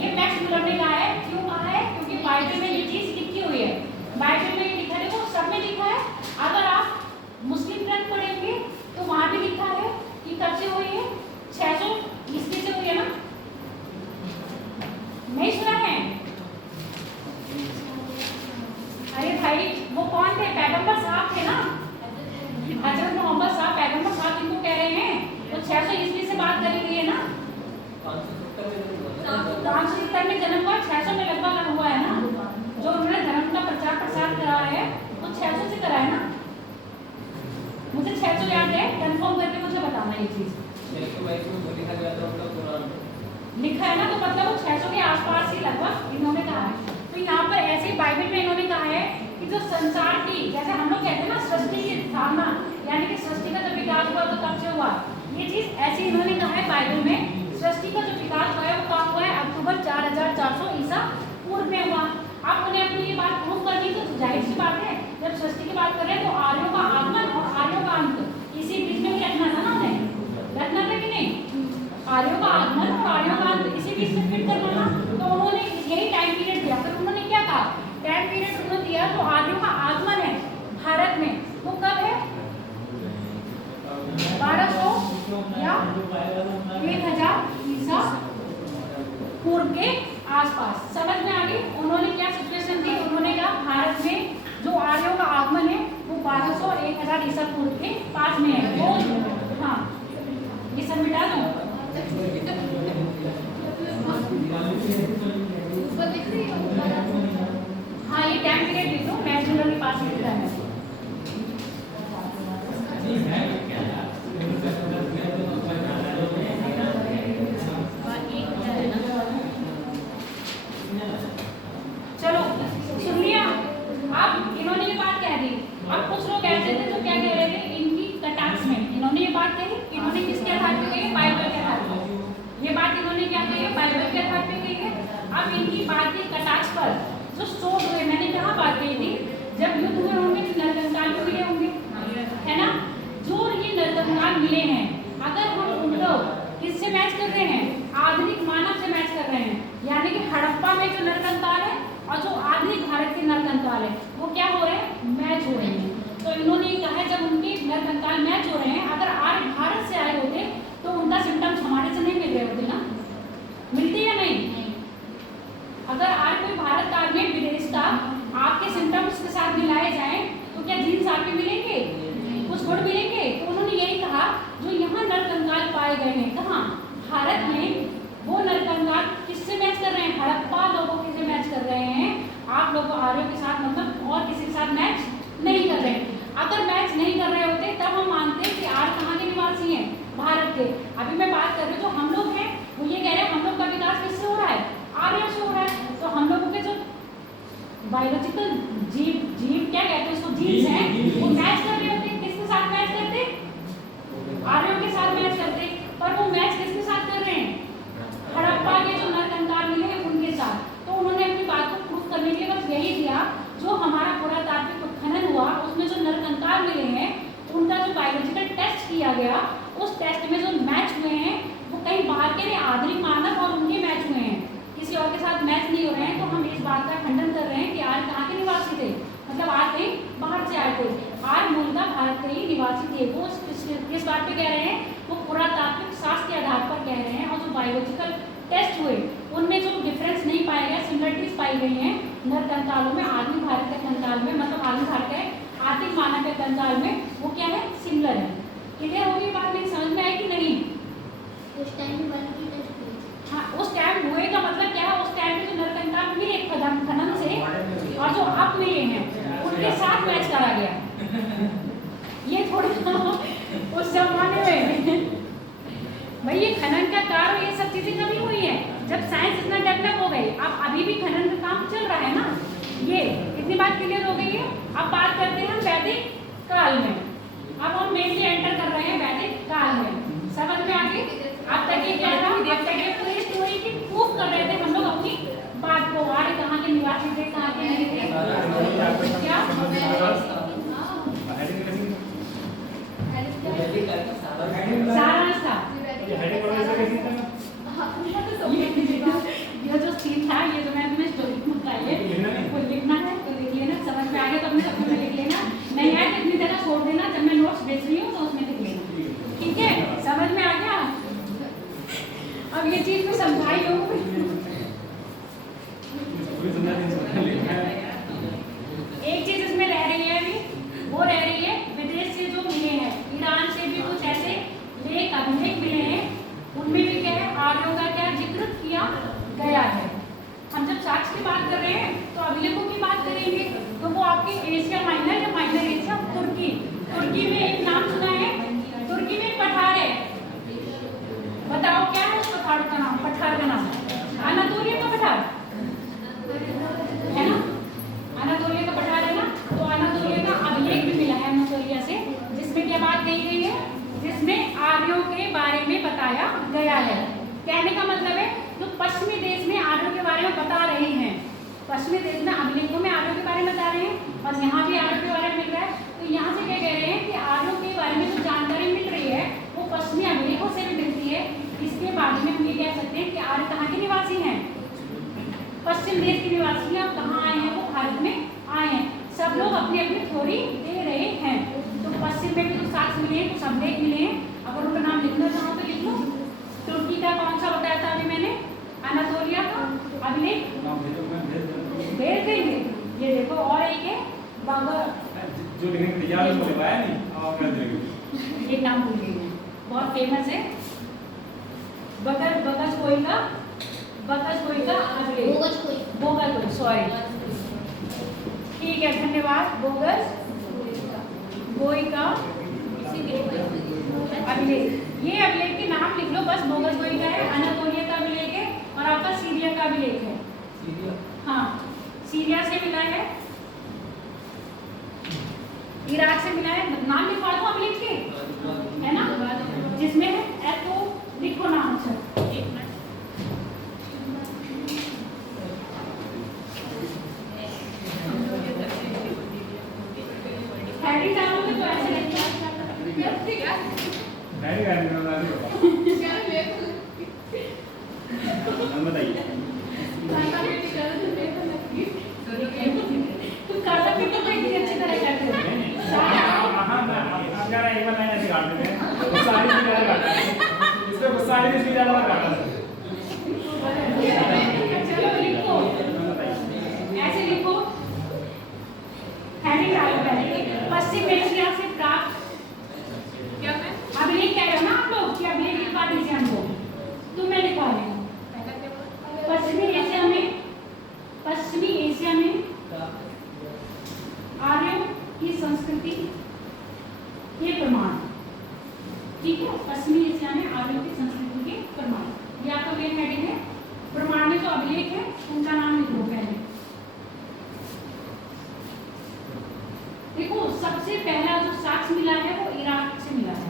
ये मैक्स मुलर ने कहा है। क्यों कहा है? क्योंकि बाइबल में ये चीज लिखी हुई है। बाइबल में ये लिखा है, देखो सब में लिखा है। अगर आप मुस्लिम ग्रंथ पढ़ेंगे तो वहां भी लिखा है कि कब से हुई है, 600 ईस्वी से हुई है ना। नहीं सुना है? अरे भाई वो कौन थे? पैगंबर साहब थे ना, हजरत मोहम्मद साहब पैगंबर साहब जिनको कह रहे हैं, तो 600 ईस्वी से बात करी गई है ना। 570 में जन्म हुआ, 600 में लगभग हुआ है ना। जो उन्होंने धर्म का प्रचार प्रसार करा है वो 600 से करा है ना। मुझे 600 याद है, कंफर्म करके मुझे बताना ये चीज। लिखा है ना, तो मतलब वो 600 के आसपास ही लगभग इन्होंने कहा है। तो यहाँ पर ऐसे ही बाइबल में इन्होंने कहा है कि जो संसार की, जैसे हम लोग कहते हैं ना सृष्टि की स्थापना, यानी कि सृष्टि का जब विकास हुआ तो कब से हुआ, ये चीज ऐसे इन्होंने कहा है बाइबल में। सृष्टि का जो विकास हुआ है वो कब हुआ है? अक्टूबर 4400 ईसा पूर्व में हुआ। अब उन्हें अपनी ये बात प्रूव करनी तो जाहिर सी बात है, जब सृष्टि की बात कर रहे हैं तो आर्यों का आगमन और आर्यों का अंत इसी बीच में ही रखना था ना उन्हें, रखना था कि नहीं? आर्यों का आगमन और आर्यों का अंत इसी बीच में फिट करना था। तो उन्होंने यही टाइम पीरियड दिया। फिर उन्होंने क्या कहा? टाइम पीरियड उन्होंने दिया तो आर्यों का आगमन है भारत में वो कब है? 1200 या 1000 ईसा पूर्व के आसपास। समझ में आ गई? उन्होंने क्या सिचुएशन दी? उन्होंने कहा भारत में जो आर्यों का आगमन है वो 1200-1000 ईसा पूर्व के पास में है। वो हाँ, ये सब मिटा दो। हाँ, ये टाइम पीरियड लिख दो, मैक्सिमम के पास लिख रहा है। चलो सुन लिया। अब इन्होंने ये बात कह दी। अब कुछ लोग ऐसे थे जो क्या कह रहे थे इनकी कटाक्ष में। इन्होंने ये बात कही, इन्होंने किसके आधार पे कही? बाइबल के आधार पर। ये बात इन्होंने क्या कही है? बाइबल के आधार पे कही है। अब इनकी बात की कटाक्ष पर जो शोध हुए, मैंने कहाँ बात कही थी, जब युद्ध हुए होंगे तो नरकंकाल भी मिले होंगे, है ना। जो ये नरकंकाल मिले हैं, अगर हम उन लोग किससे मैच कर रहे हैं? आधुनिक मानव से मैच कर रहे हैं। यानी कि हड़प्पा में जो नरकंकाल है और जो आधुनिक भारत के नरकंकाल है वो क्या हो रहे हैं? मैच हो रहे हैं। तो इन्होंने ये कहा है जब उनके नरकंकाल मैच हो रहे हैं, अगर आर्य भारत से आए होते तो उनका सिम्टम्स हमारे से नहीं मिल रहे होते ना, मिलते या नहीं? अगर आज कोई भारत काल में विदेश का आपके सिम्टम्स के साथ मिलाए जाएं तो क्या जीन्स आपके मिलेंगे? कुछ गुण मिलेंगे? तो उन्होंने यही कहा जो यहाँ नरकंकाल पाए गए हैं, कहाँ? भारत में, वो नरकंकाल किससे मैच कर रहे हैं? हड़प्पा लोगों के से मैच कर रहे हैं। आप लोग आर्यों के साथ मतलब और किसी के साथ मैच नहीं कर रहे हैं। अगर मैच नहीं कर रहे होते तब हम मानते हैं कि आर्य कहाँ के निवासी हैं? भारत के। अभी मैं बात कर रही हूँ जो हम लोग हैं वो ये कह रहे हैं हम लोग का विकास किससे हो रहा है? आर्यों से हो रहा है। तो हम लोगों के जो बायोलॉजिकल जीव क्या कहते हैं उसको, जीन्स हैं, वो मैच कर रहे होते। किसके साथ मैच करते? आर्यों के साथ मैच करते। पर वो मैच किसके साथ कर रहे हैं? हड़प्पा के जो नरकंकाल मिले हैं उनके साथ। तो उन्होंने अपनी बात को प्रूफ करने के लिए बस यही दिया, जो हमारा पुरातात्विक उत्खनन हुआ उसमें जो नरकंकाल मिले हैं उनका जो बायोलॉजिकल टेस्ट किया गया, उस टेस्ट में जो मैच हुए हैं वो कहीं बाहर के लिए आधुनिक मानव और उनके मैच हुए हैं, किसी और के साथ मैच नहीं हो रहे हैं। तो हम इस बात का खंडन कर रहे हैं कि आज कहाँ के निवासी थे, मतलब आज कहीं बाहर से आए थे। आज मूलतः भारत के ही निवासी थे। वो किस बात पे कह रहे हैं? वो पुरातात्विक शास्त्र के आधार पर कह रहे हैं। और जो बायोलॉजिकल टेस्ट हुए उनमें जो डिफरेंस नहीं पाया गया, सिमिलरिटीज पाई गई हैं नरकंकालों में, आधुनिक भारत के कंकाल में, मतलब आधुनिक भारत के आर्थिक मानव के कंकाल में, वो क्या है? सिमिलर है। क्लियर होगी बात? मेरी समझ में आई कि नहीं? उस टाइम हाँ, उस टाइम हुए का मतलब क्या है? उस टाइम में जो नरकंकाल मिले खनन से और जो अब मिले हैं उनके साथ मैच करा गया। ये थोड़ी उस जमाने में अभी भी खनन का काम चल रहा है ना। ये इतनी बात क्लियर हो गई है। अब बात करते हैं हम वैदिक काल में। अब हम मेनली एंटर कर रहे हैं वैदिक काल में। समझ में आ गई? अब तक ये क्या था? अब तक ये पूरी स्टोरी की प्रूफ कर रहे थे हम लोग अपनी बात को। आर्य कहाँ के निवासी थे, कहाँ के नहीं थे, क्या सारांश था। ये जो सीन था, ये जो मैंने तुम्हें स्टोरी में बताई है, वो लिखना है तो लिख लेना। समझ में आ गया तो अपने सब में लिख लेना। नहीं आए तो इतनी जगह छोड़ देना, जब मैं नोट्स भेज रही हूँ तो उसमें लिख लेना। ठीक है? समझ में आ गया? अब ये चीज मैं समझाई लोगों को। एक चीज इसमें रह रही है अभी, वो रह रही है विदेश से जो मिले हैं, ईरान से भी कुछ ऐसे लेख अभिलेख मिले हैं। उनमें भी क्या है, आर्यों का क्या जिक्र किया गया है। हम जब साक्ष्य की बात कर रहे हैं तो अभिलेखों की बात करेंगे तो वो आपके एशिया माइनर या माइनर एशिया तुर्की। तुर्की में एक नाम सुना है, तुर्की में एक पठार है। बताओ क्या है उस पठार का नाम? पठार का नाम अनातोलिया का पठार है ना। अनातोलिया का पठार है ना। तो अनातोलिया का अभिलेख भी मिला है अनातोलिया से, जिसमें क्या बात कही गई है, जिसमें आर्यों के बारे में बताया गया है। कहने का मतलब है जो पश्चिमी देश में आर्यों के बारे में बता रहे हैं, पश्चिमी देश में अभिलेखों में आर्यों के बारे में बता रहे हैं और यहाँ भी आर्यों के बारे में मिल रहा है। तो यहाँ से क्या कह रहे हैं कि आर्यों के बारे में जो जानकारी मिल रही है वो पश्चिमी अभिलेखों से भी मिलती है। इसके बारे में हम ये कह सकते हैं कि आर्य कहाँ के निवासी हैं? पश्चिम देश के निवासी हैं। कहाँ आए हैं? वो भारत में आए हैं। सब लोग अपनी अपनी थ्योरी दे रहे हैं। तो पश्चिम में भी कुछ साक्ष्य मिले हैं, कुछ अभिलेख मिले हैं। अगर उनका नाम लिखना चाहो तो लिख लो। तुर्की का कौन सा बताया था अभी मैंने? अनातोलिया का अभिलेख भेज देंगे। ये देखो और एक है जो लिखने के तैयार है उसको लिखवाया नहीं, अब आप कर देंगे। एक नाम भूल गई मैं, बहुत फेमस है, बगस कोई का अभिलेख, बोगस कोई, सॉरी। ठीक है, धन्यवाद। बोगस कोई का अभिलेख, ये अभिलेख के नाम लिख लो बस। बोगस कोई का है, अनातोलिया का अभिलेख है और आपका सीरिया का अभिलेख है। हाँ, सीरिया से मिला है, इराक से मिला है। नाम लिखवा दो अभिलेख के, है ना, जिसमें है तो लिखो नाम सर। एक मिनट, हेडिंग डालोगे तो ऐसे लगता है। बताइए तुम खाता पीते तो इतनी अच्छी तरह करते हो। एक बार लाइन ऐसे काट देते हैं, गुस्सा आ रही है ज़्यादा काटना है, इसमें गुस्सा आ रही है इसलिए ज़्यादा काटना है। चलो लिखो, ऐसे लिखो, हेडिंग डालो पहले। पश्चिम एशिया से प्राप्त, क्या मैं अभिलेख कह रहे हो ना आप लोग कि अभिलेख लिखवा दीजिए हमको, तो मैं लिखवा रही हूँ। पश्चिमी एशिया में आर्यों की संस्कृति के प्रमाण। ठीक है, पश्चिमी एशिया में आर्यों की संस्कृति के प्रमाण, या तो मेन हेडिंग है। प्रमाण में जो अभिलेख है उनका नाम लिख लो पहले। देखो, सबसे पहला जो साक्ष्य मिला है वो इराक से मिला है।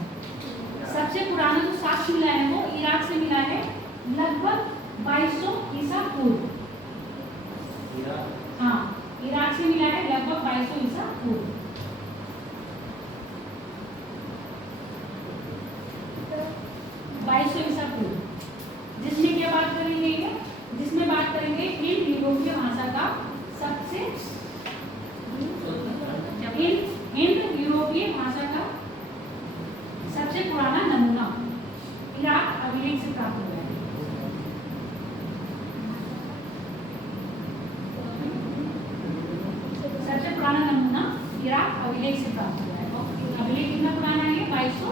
सबसे पुराना जो साक्ष्य मिला है वो इराक से मिला है, लगभग 2200 ईसा पूर्व। हाँ, इराक से मिला है लगभग 2200 ईसा पूर्व। जिसमें क्या बात करेंगे, जिसमें बात करेंगे हिंद यूरोपीय भाषा का सबसे, हिंद यूरोपीय भाषा का सबसे पुराना नमूना इराक अभिलेख से प्राप्त हुआ है। सबसे पुराना नमूना इराक अभिलेख से प्राप्त हुआ है। अभिलेख कितना पुराना है? 2200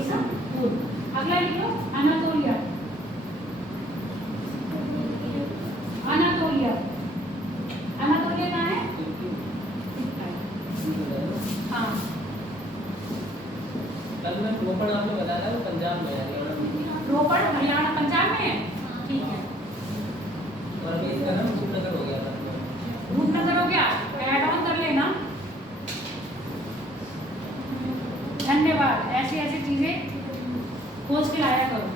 ईसा पूर्व। अगला लिखो, अनातोलिया। अनातोलिया कहाँ है? हाँ, कल मैं रोपड़ आपने बताया था, वो पंजाब में है। रोपड़ हरियाणा पंजाब में है। ठीक है, और अभी इसका नाम रूपनगर हो गया था। रूपनगर हो गया, ऐड ऑन कर लेना। धन्यवाद। ऐसी ऐसी चीजें खोज के लाया करो।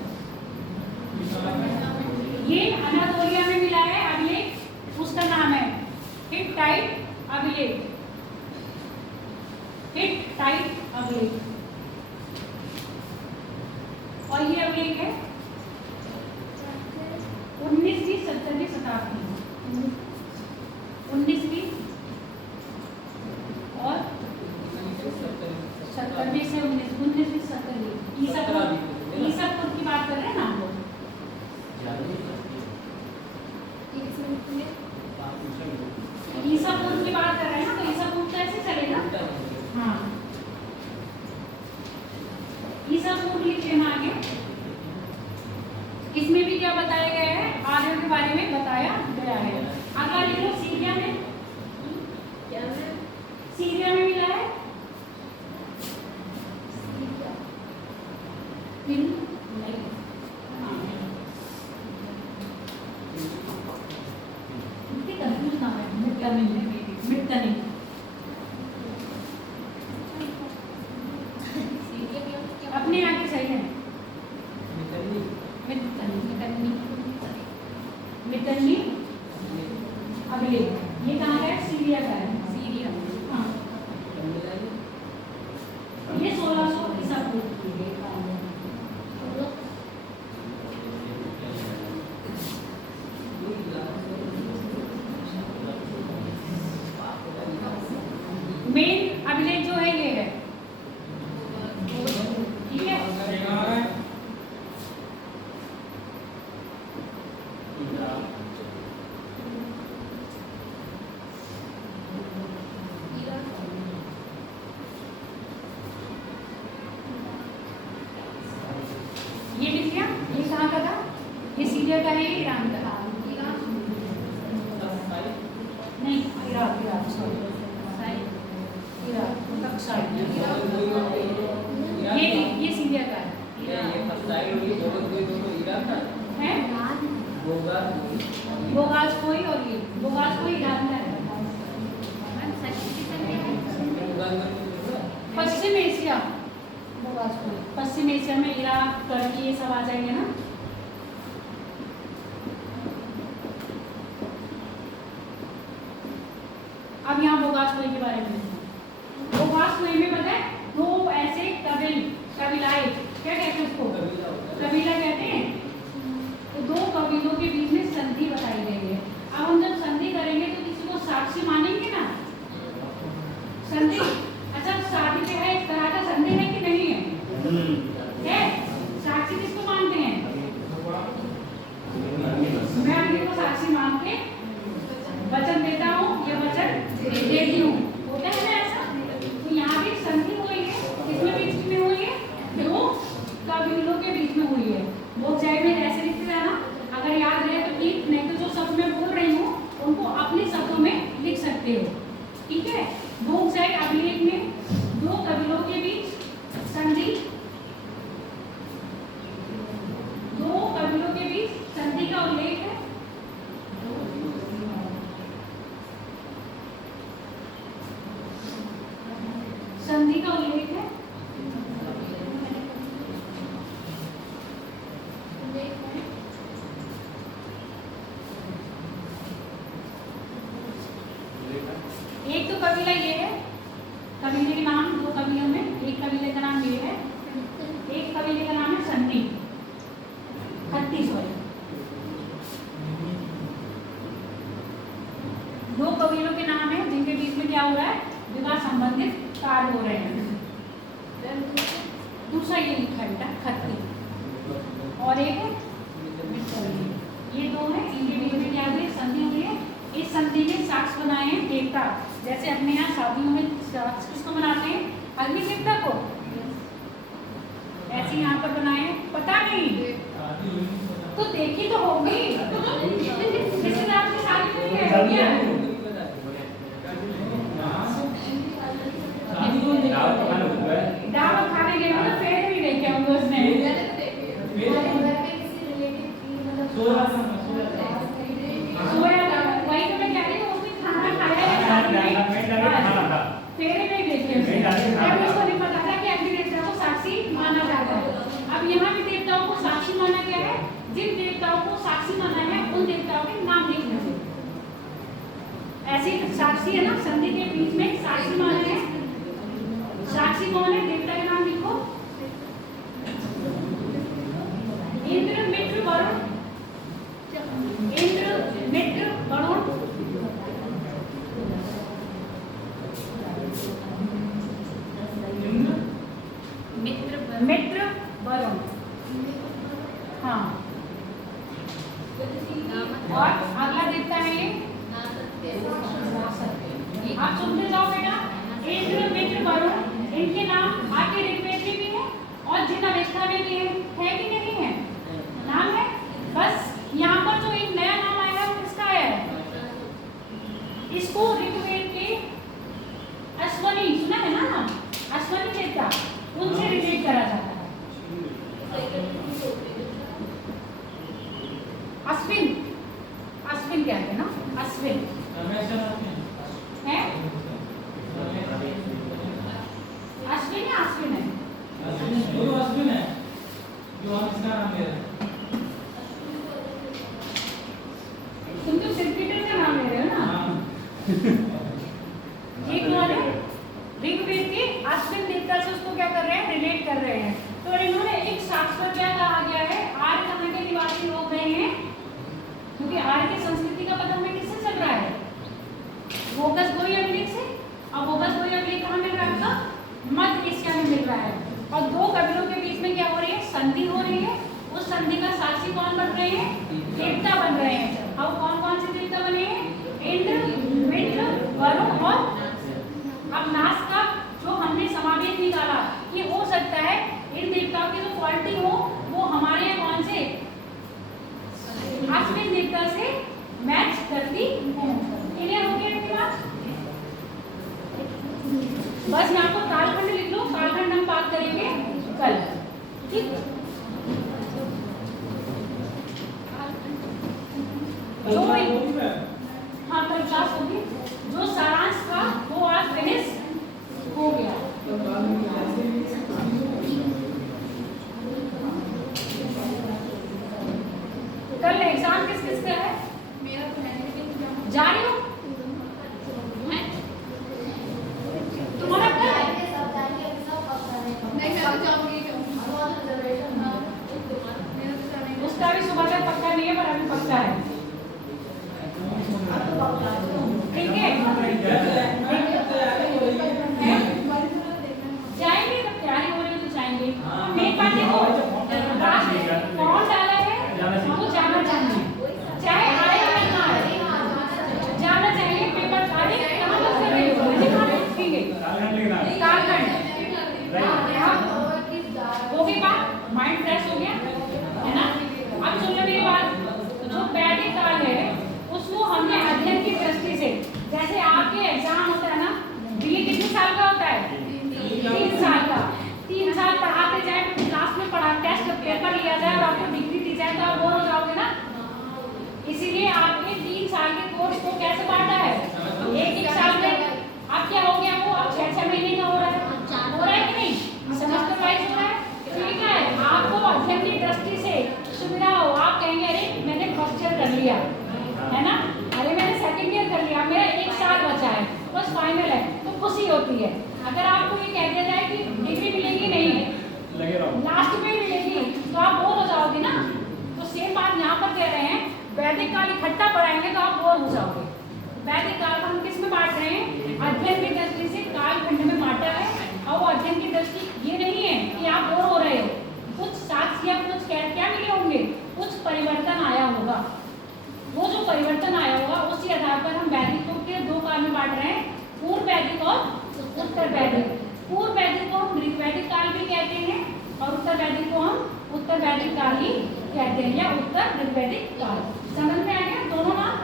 ये अनातोलिया में मिला है अभिलेख, उसका नाम है हिट्टाइट अभिलेख। हिट्टाइट अभिलेख। और ये अभिलेख है 19वीं 17वीं शताब्दी, 19वीं और 17वीं से 19वीं 17वीं ईसापुर की बात कर रहे हैं ना हम लोग। ईसापुर की बात कर रहे हैं ना, तो ईसापुर कैसे चलेगा? हाँ, ईसापुर लिख लेना आगे। इसमें भी क्या बताया गया है? आर्यों के बारे में बताया गया है। अगला लिख लो सीरिया में। क्या है? सीरिया में मिला है नहीं। कंफ्यूज ना है, मिटकनी अपने आगे सही है। मिटकनी अभिलेख ये कहाँ का है? सीरिया का है। सीरिया, हाँ। ये 1600 ईसा पूर्व की है। मेन अभिलेख जो है ये है, ठीक है। ये लिख लिया। ये कहाँ का था? ये सीरिया का है, ईरान का था। नहीं, इराक सॉरी, ये सीरिया का है। है बोगास कोई, और ये बोगास कोई ईरान का है। पश्चिम एशिया, बोगास कोई पश्चिम एशिया में इराक, तुर्की ये सब आ जाएंगे ना। अब यहाँ बोगासकोई के बारे में। बोगासकोई में पता है दो ऐसे कबीलाए, क्या कहते हैं उसको? कबीला कहते हैं। तो दो कबीलों के बीच में संधि बताई गई है। अब हम जब संधि करेंगे तो किसी को साक्षी मानेंगे ना? संधि, अच्छा शादी क्या है, एक तरह का संधि है कि नहीं है? है। साक्षी किसको मानते हैं? मैं अगले को साक्षी मान के वचन देता हूँ या वचन देती हूँ, होता है ना ऐसा। तो यहाँ भी संधि हुई है, किसमें बीच में हुई है? दो कबीलों के बीच में हुई है। वो चाहे में ऐसे लिखते जाना, अगर याद रहे तो ठीक, नहीं तो जो शब्द मैं बोल रही हूँ उनको अपने शब्दों में लिख सकते हो, ठीक है। बोगजाई अभिलेख में दो कबीलों के बीच संधि, दो कबीलों के बीच संधि का उल्लेख है। संधि का उल्लेख है। एक तो कबीला ये है, कबीले के नाम दो कबीलों में, एक कबीले का नाम ये है, एक कबीले का नाम है सन्नी, खत्ती सॉरी। दो कबीलों के नाम है जिनके बीच में क्या हो रहा है? विवाह संबंधित कार्य हो रहे हैं। दूसरा ये लिखा है बेटा खत्ती, और एक ये दो है, इनके बीच में क्या हुई? संधि हुई है। इस संधि में साक्ष्य बनाए हैं देवता, जैसे अपने यहाँ शादियों में साक्ष्य किसको बनाते हैं? अग्नि देवता को। ऐसे यहाँ पर बनाए हैं, पता नहीं तो देखी तो होगी, रिश्तेदार की शादी में क्या है? दावत खाने गए तो फेर भी नहीं क्या हुआ उसने? जिन देवताओं को साक्षी माना है उन देवताओं के नाम लिख लीजिए। ऐसे साक्षी है ना, संधि के बीच में साक्षी माना है। साक्षी कौन है? देवता के नाम लिखो। इंद्र, मित्र, वरुण। इंद्र, मित्र, वरुण। मित्र, वरुण। हाँ, और अगला देवता है ये। आप सुनते जाओ बेटा। इंद्र, मित्र, वरुण, इनके नाम आपके ऋग्वेद में भी है और जिन अवस्था में भी है कि नहीं है? नाम है। बस यहाँ पर जो एक नया नाम आएगा वो किसका है? इसको ऋग्वेद के अश्वनी, सुना है ना नाम? अश्वनी देवता, उनसे रिलेट करा जाता है। अश्विन, अश्विन कहते हैं ना, अश्विन है। अश्विन या अश्विन है? अश्विन है जो हम इसका नाम ले रहे हैं। तुम तो सिर्किटर का नाम ले रहे हो ना। एक कौन है? ऋग्वेद के अश्विन देवता से उसको क्या कर रहे हैं? रिलेट कर रहे हैं। तो इन्होंने एक शास्त्र क्या कहा गया है? आर्य कहाँ के निवासी लोग रहे हैं? क्योंकि आर्य की संस्कृति का पता हमें किससे चल रहा है? बोगस गोई अवलिक से। अब बोगस गोई अवलिक कहाँ मिल रहा है? आपका मध्य एशिया में मिल रहा है। और दो कबीलों के बीच में क्या हो रही है? संधि हो रही है। उस संधि का साक्षी कौन बन रहे हैं? देवता बन रहे हैं। अब कौन कौन से देवता बने हैं? इंद्र, मित्र, वरुण और अब नास का जो हमने समावेश निकाला कि हो सकता है इन देवताओं की जो क्वालिटी हो वो हमारे कौन से अश्विन देवता से मैच करती हो। क्लियर हो गया इनकी बात? बस यहाँ पर कालखंड लिख लो। कालखंड हम बात करेंगे कल, ठीक? जो हाँ कल क्लास होगी। जो सारांश था वो आज फिनिश हो गया। कल एग्जाम किस किस का है? मेरा तो है, जा रही हो? तुम्हारा क्या है? उसका भी सुबह तक पक्का नहीं है पर अभी पक्का है। ठीक है, जाएंगे तो तैयारी हो रही है तो जाएंगे। मेरी बात देखो, कौन डाला है वो जाना चाहिए, चाहे आए या ना आए, जाना चाहिए। पेपर आए कहाँ तक कर रहे हो? ठीक है, कालखंड हो गई बात, माइंड फ्रेश हो गया है ना। अब सुन लो मेरी बात। जो वैदिक काल है उसको हमने अध्ययन की दृष्टि से, जैसे आपके एग्जाम होता है ना, ये कितने साल का होता है? 3 साल का। 3 साल पढ़ाते जाए, क्लास में पढ़ा, टेस्ट पेपर लिया जाए और आपको डिग्री दी जाए तो आप बोर हो जाओगे ना। इसीलिए आपने 3 साल के कोर्स को कैसे बांटा है? एक साल में अब क्या हो गया? वो अब 6 महीने का हो रहा है कि नहीं? सेमेस्टर वाइज हो रहा है। ठीक है, आपको अध्ययन की दृष्टि से सुविधा हो, आप कहेंगे अरे मैंने फर्स्ट ईयर कर लिया है ना, अरे मैंने सेकंड ईयर कर लिया, मेरा 1 साल बचा है, बस फाइनल है, तो खुशी होती है। अगर आपको ये कह दिया जाए कि डिग्री मिलेगी नहीं, लास्ट में मिलेगी, तो आप बोर हो जाओगे ना। तो सेम बात यहाँ पर कह रहे हैं, वैदिक काल इकट्ठा पढ़ाएंगे तो आप बोर हो जाओगे। वैदिक काल को हम किस में बांट रहे हैं? अध्ययन की दृष्टि से कालखंड में बांटा है। और वो अध्ययन की दृष्टि ये नहीं है कि आप बोर हो रहे हो, कुछ साक्ष्य या कुछ क्या मिले होंगे, कुछ परिवर्तन आया होगा। वो जो परिवर्तन आया होगा उसी आधार पर हम वैदिक को के 2 काल में बांट रहे हैं, पूर्व वैदिक और उत्तर वैदिक। पूर्व वैदिक को हम ऋग्वैदिक काल भी कहते हैं और उत्तर वैदिक को हम उत्तर वैदिक काल ही कहते हैं, या उत्तर ऋग्वैदिक काल। समझ में आ गया दोनों नाम?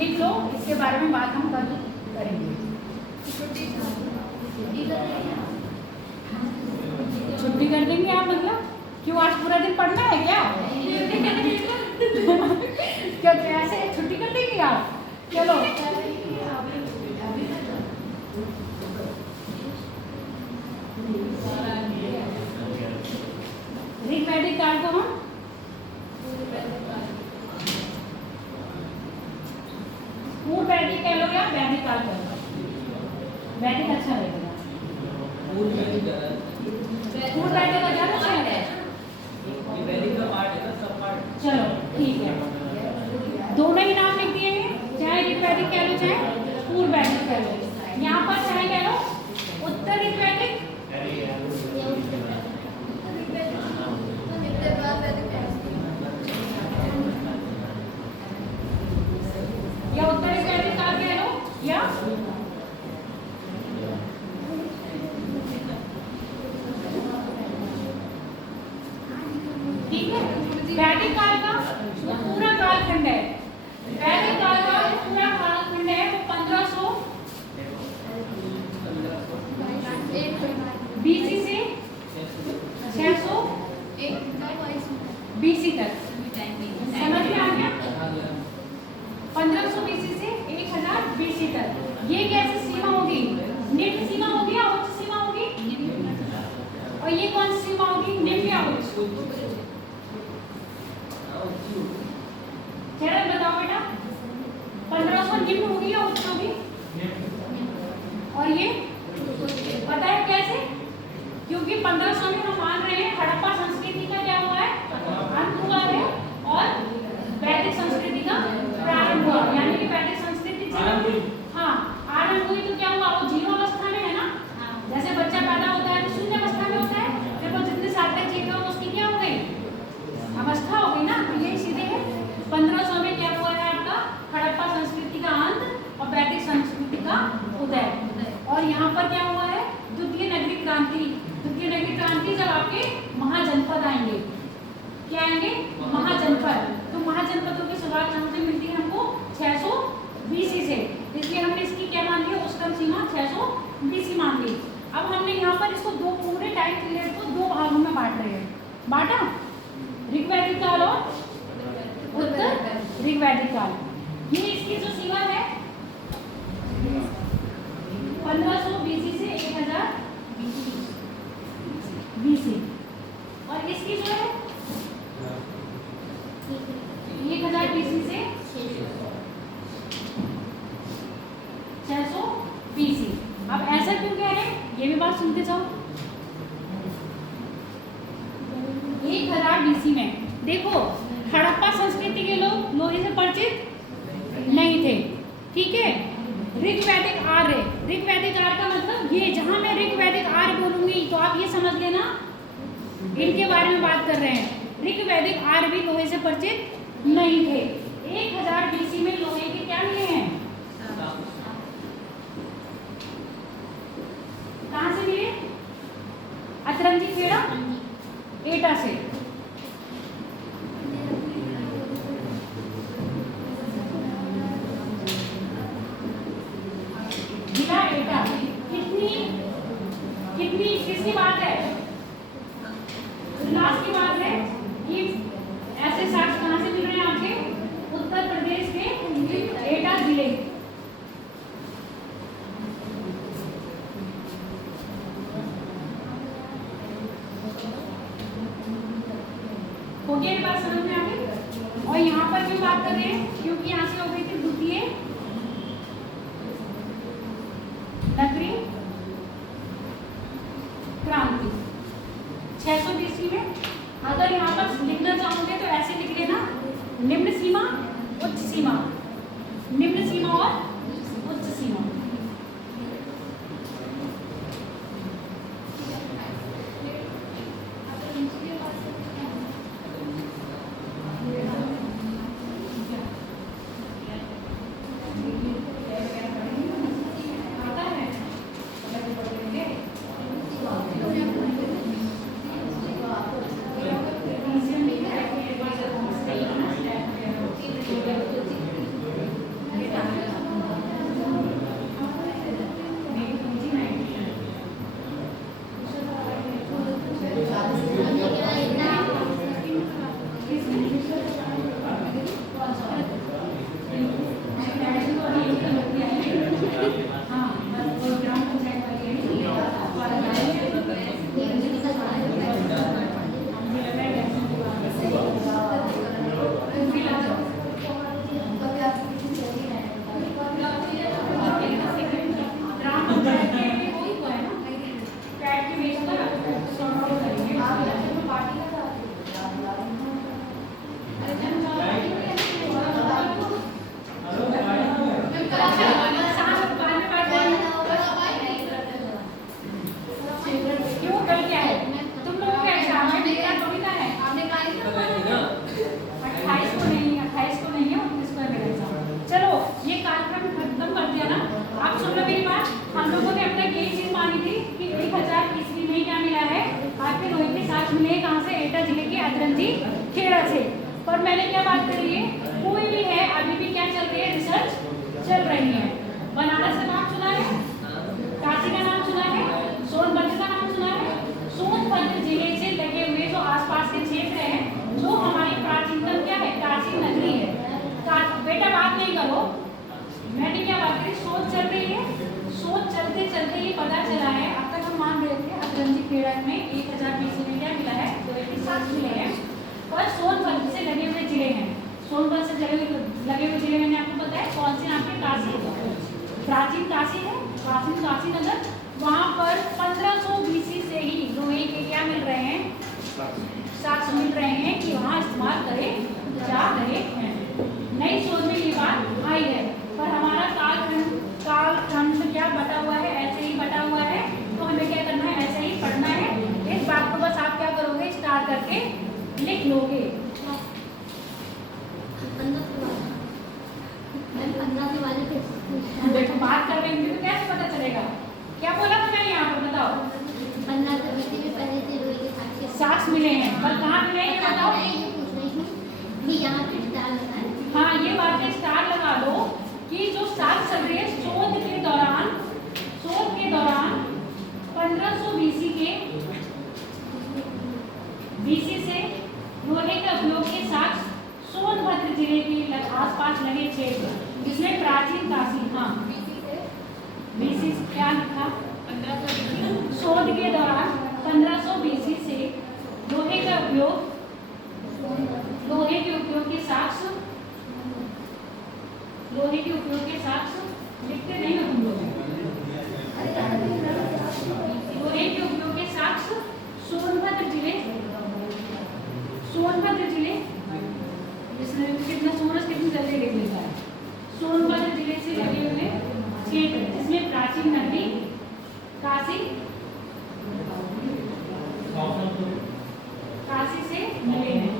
लिख लो, इसके बारे में बात हम कल करेंगे। छुट्टी कर देंगे आप? मतलब क्यों, आज पूरा दिन पढ़ना है क्या? क्या ऐसे छुट्टी कर देंगे आप? चलो वैदिक काल चल रहा है। वैदिक अच्छा रहेगा। पूर्व वैदिक है। पूर्व वैदिक का ज्यादा अच्छा है। ये वैदिक का पार्ट है ना, सब पार्ट। चलो ठीक है, दोनों ही नाम लिख दिए हैं, चाहे ऋग वैदिक कह लो चाहे पूर्व वैदिक कह लो। यहाँ पर चाहे कह लो उत्तर ऋग वैदिक या उत्तर ऋग वैदिक काल कह लो, या ठीक है। वैदिक काल का जो पूरा कालखंड है, वैदिक काल का जो पूरा कालखंड है वो 1500 बीसी से 600 बीसी तक। समझ में आ गया? 1500 बीसी से 1000 बीसी तक। ये कैसी सीमा होगी? निम्न सीमा होगी या उच्च सीमा होगी? और ये कौन सी सीमा होगी? निम्न या उच्च? चलो बताओ बेटा, 1500 निम्न होगी या उच्च होगी? और ये पता है कैसे? क्योंकि 1500 में हम मान रहे हैं हड़प्पा संस्कृति का क्या हुआ है? अंत हुआ है और वैदिक संस्कृति का प्रारंभ हुआ, यानी कि वैदिक संस्कृति हाँ आरंभ हुई। तो क्या हुआ? वो जीरो अवस्था में है ना, जैसे बच्चा पैदा होता है तो शून्य अवस्था में होता है, फिर वो जितने साल तक जीता हो उसकी क्या हो गई? अवस्था हो गई ना। तो ये सीधे है 1500 में क्या हुआ है आपका? हड़प्पा संस्कृति का अंत और वैदिक संस्कृति का उदय। और यहाँ पर क्या हुआ है? द्वितीय नगरीय क्रांति। द्वितीय नगरीय क्रांति जब आपके महाजनपद आएंगे, क्या आएंगे? महाजनपद। तो महाजनपदों की शुरुआत कहाँ से मिलती है हमको? 600 बीसी से। इसलिए हमने इसकी क्या मान ली? उच्चतम सीमा 600 बीसी मान ली। अब हमने यहाँ पर इसको दो पूरे टाइम पीरियड को दो भागों में बांट रहे हैं। बांटा ऋग वैदिक काल और उत्तर ऋग वैदिक काल। ये इसकी जो सीमा है 1500 बीसी से 1000 बीसी, और इसकी जो है 1000 बीसी से 600 बीसी। अब ऐसा क्यों कह रहे हैं? ये भी बात सुनते जाओ। 1000 बीसी में देखो, हड़प्पा संस्कृति के लोग लोहे से परिचित नहीं थे, ठीक है। ऋग वैदिक आर्य, ऋग वैदिक आर्य का मतलब ये, जहां मैं ऋग वैदिक आर्य बोलूंगी तो आप ये समझ लेना इनके बारे में बात कर रहे हैं। ऋग वैदिक आर्य भी लोहे से परिचित नहीं थे। 1000 बीसी में लोहे के क्या मिले हैं? कहां से मिले? अतरंगी खेड़ा एटा से। जिला एटा। कितनी किसकी बात है? उल्लास की बात है कि ऐसे साक्ष्य कहां से मिल रहे हैं आपके? उत्तर प्रदेश के एटा जिले। हो गया ये बात समझ में आ गई? और यहाँ पर क्यों बात कर रहे हैं? क्योंकि यहाँ से हो गई थी द्वितीय नगरीय क्रांति 600 बीसी में। अगर यहाँ पर लिखना चाहोगे तो ऐसे लिख लेना, निम्न सीमा उच्च सीमा, निम्न सीमा और उच्च सीमा। चल रही हैं। बनारस का नाम सुना है, काशी का नाम सुना है, सोनभद्र का नाम सुना है। सोनभद्र जिले से लगे हुए जो आसपास के क्षेत्र हैं, जो हमारी प्राचीनतम क्या है, काशी नगरी है। बेटा बात नहीं करो, मैंने क्या बात करी, शोध चल रही है। शोध चलते चलते ये पता चला है, अब तक हम मान रहे थे अतरंजी खेड़ा में 1000 BC में क्या मिला है, 287 मिले हैं। और सोनभद्र से लगे हुए जिले हैं, सोनभद्र से लगे हुए जिले मैंने आपको बताया कौन से, यहाँ पे काशी, प्राचीन काशी है, प्राचीन काशी नगर। वहाँ पर 1500 BC से ही लोहे के क्या मिल रहे हैं, साक्ष्य मिल रहे हैं कि वहाँ इस्तेमाल करे जा रहे हैं। नई शोध में ये बात आई है, पर हमारा कालखंड क्या बटा हुआ है, ऐसे ही बटा हुआ है। तो हमें क्या करना है, ऐसे ही पढ़ना है। इस बात को बस आप क्या करोगे, स्टार्ट करके लिख लोगे। देखो बात कर रही हूँ तो कैसे पता चलेगा, क्या बोला था मैंने यहाँ पर, बताओ। साक्ष्य मिले हैं, पर कहाँ मिले हैं ये बताओ। हाँ, ये बात है, स्टार लगा दो कि जो साक्ष्य चल रही है शोध के दौरान 1500 BC से लोहे के उपयोग के साक्ष्य सोनभद्र जिले के आसपास लगे क्षेत्र, जिसमें प्राचीन काशी, हाँ BC क्या लिखा, 1500 शोध के दौरान 1500 BC से लोहे के उपयोग के साक्ष्य, लोहे के उपयोग के साक्ष्य लिखते नहीं हो तुम लोग, लोहे के उपयोग के साक्ष्य सोनभद्र जिले जिसमें कितना सूरज कितनी जल्दी लिख लेता है, सोनभद्र जिले से लगे हुए क्षेत्र, जिसमें प्राचीन नगरी काशी से मिले हैं।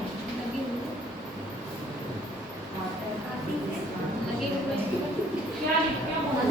क्या बोला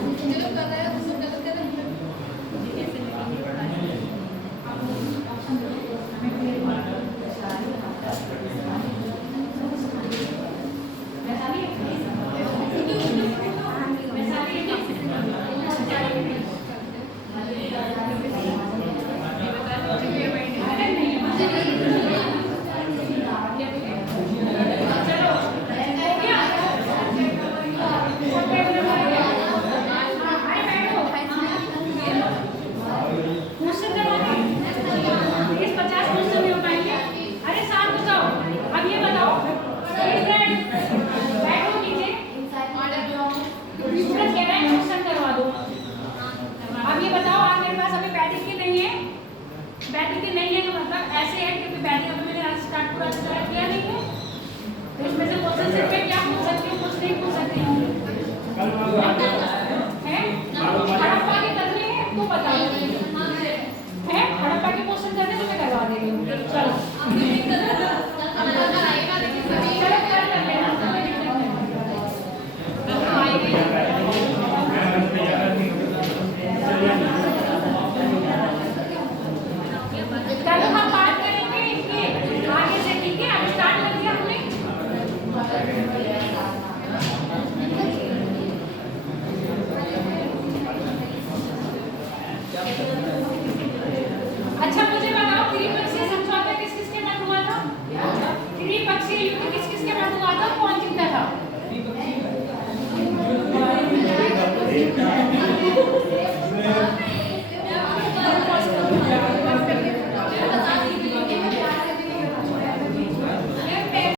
अच्छा मुझे बताओ, त्रिपक्षीय समझौता किस किस के मध्य हुआ था? त्रिपक्षीय युद्ध किस किस के मध्य हुआ था? कौन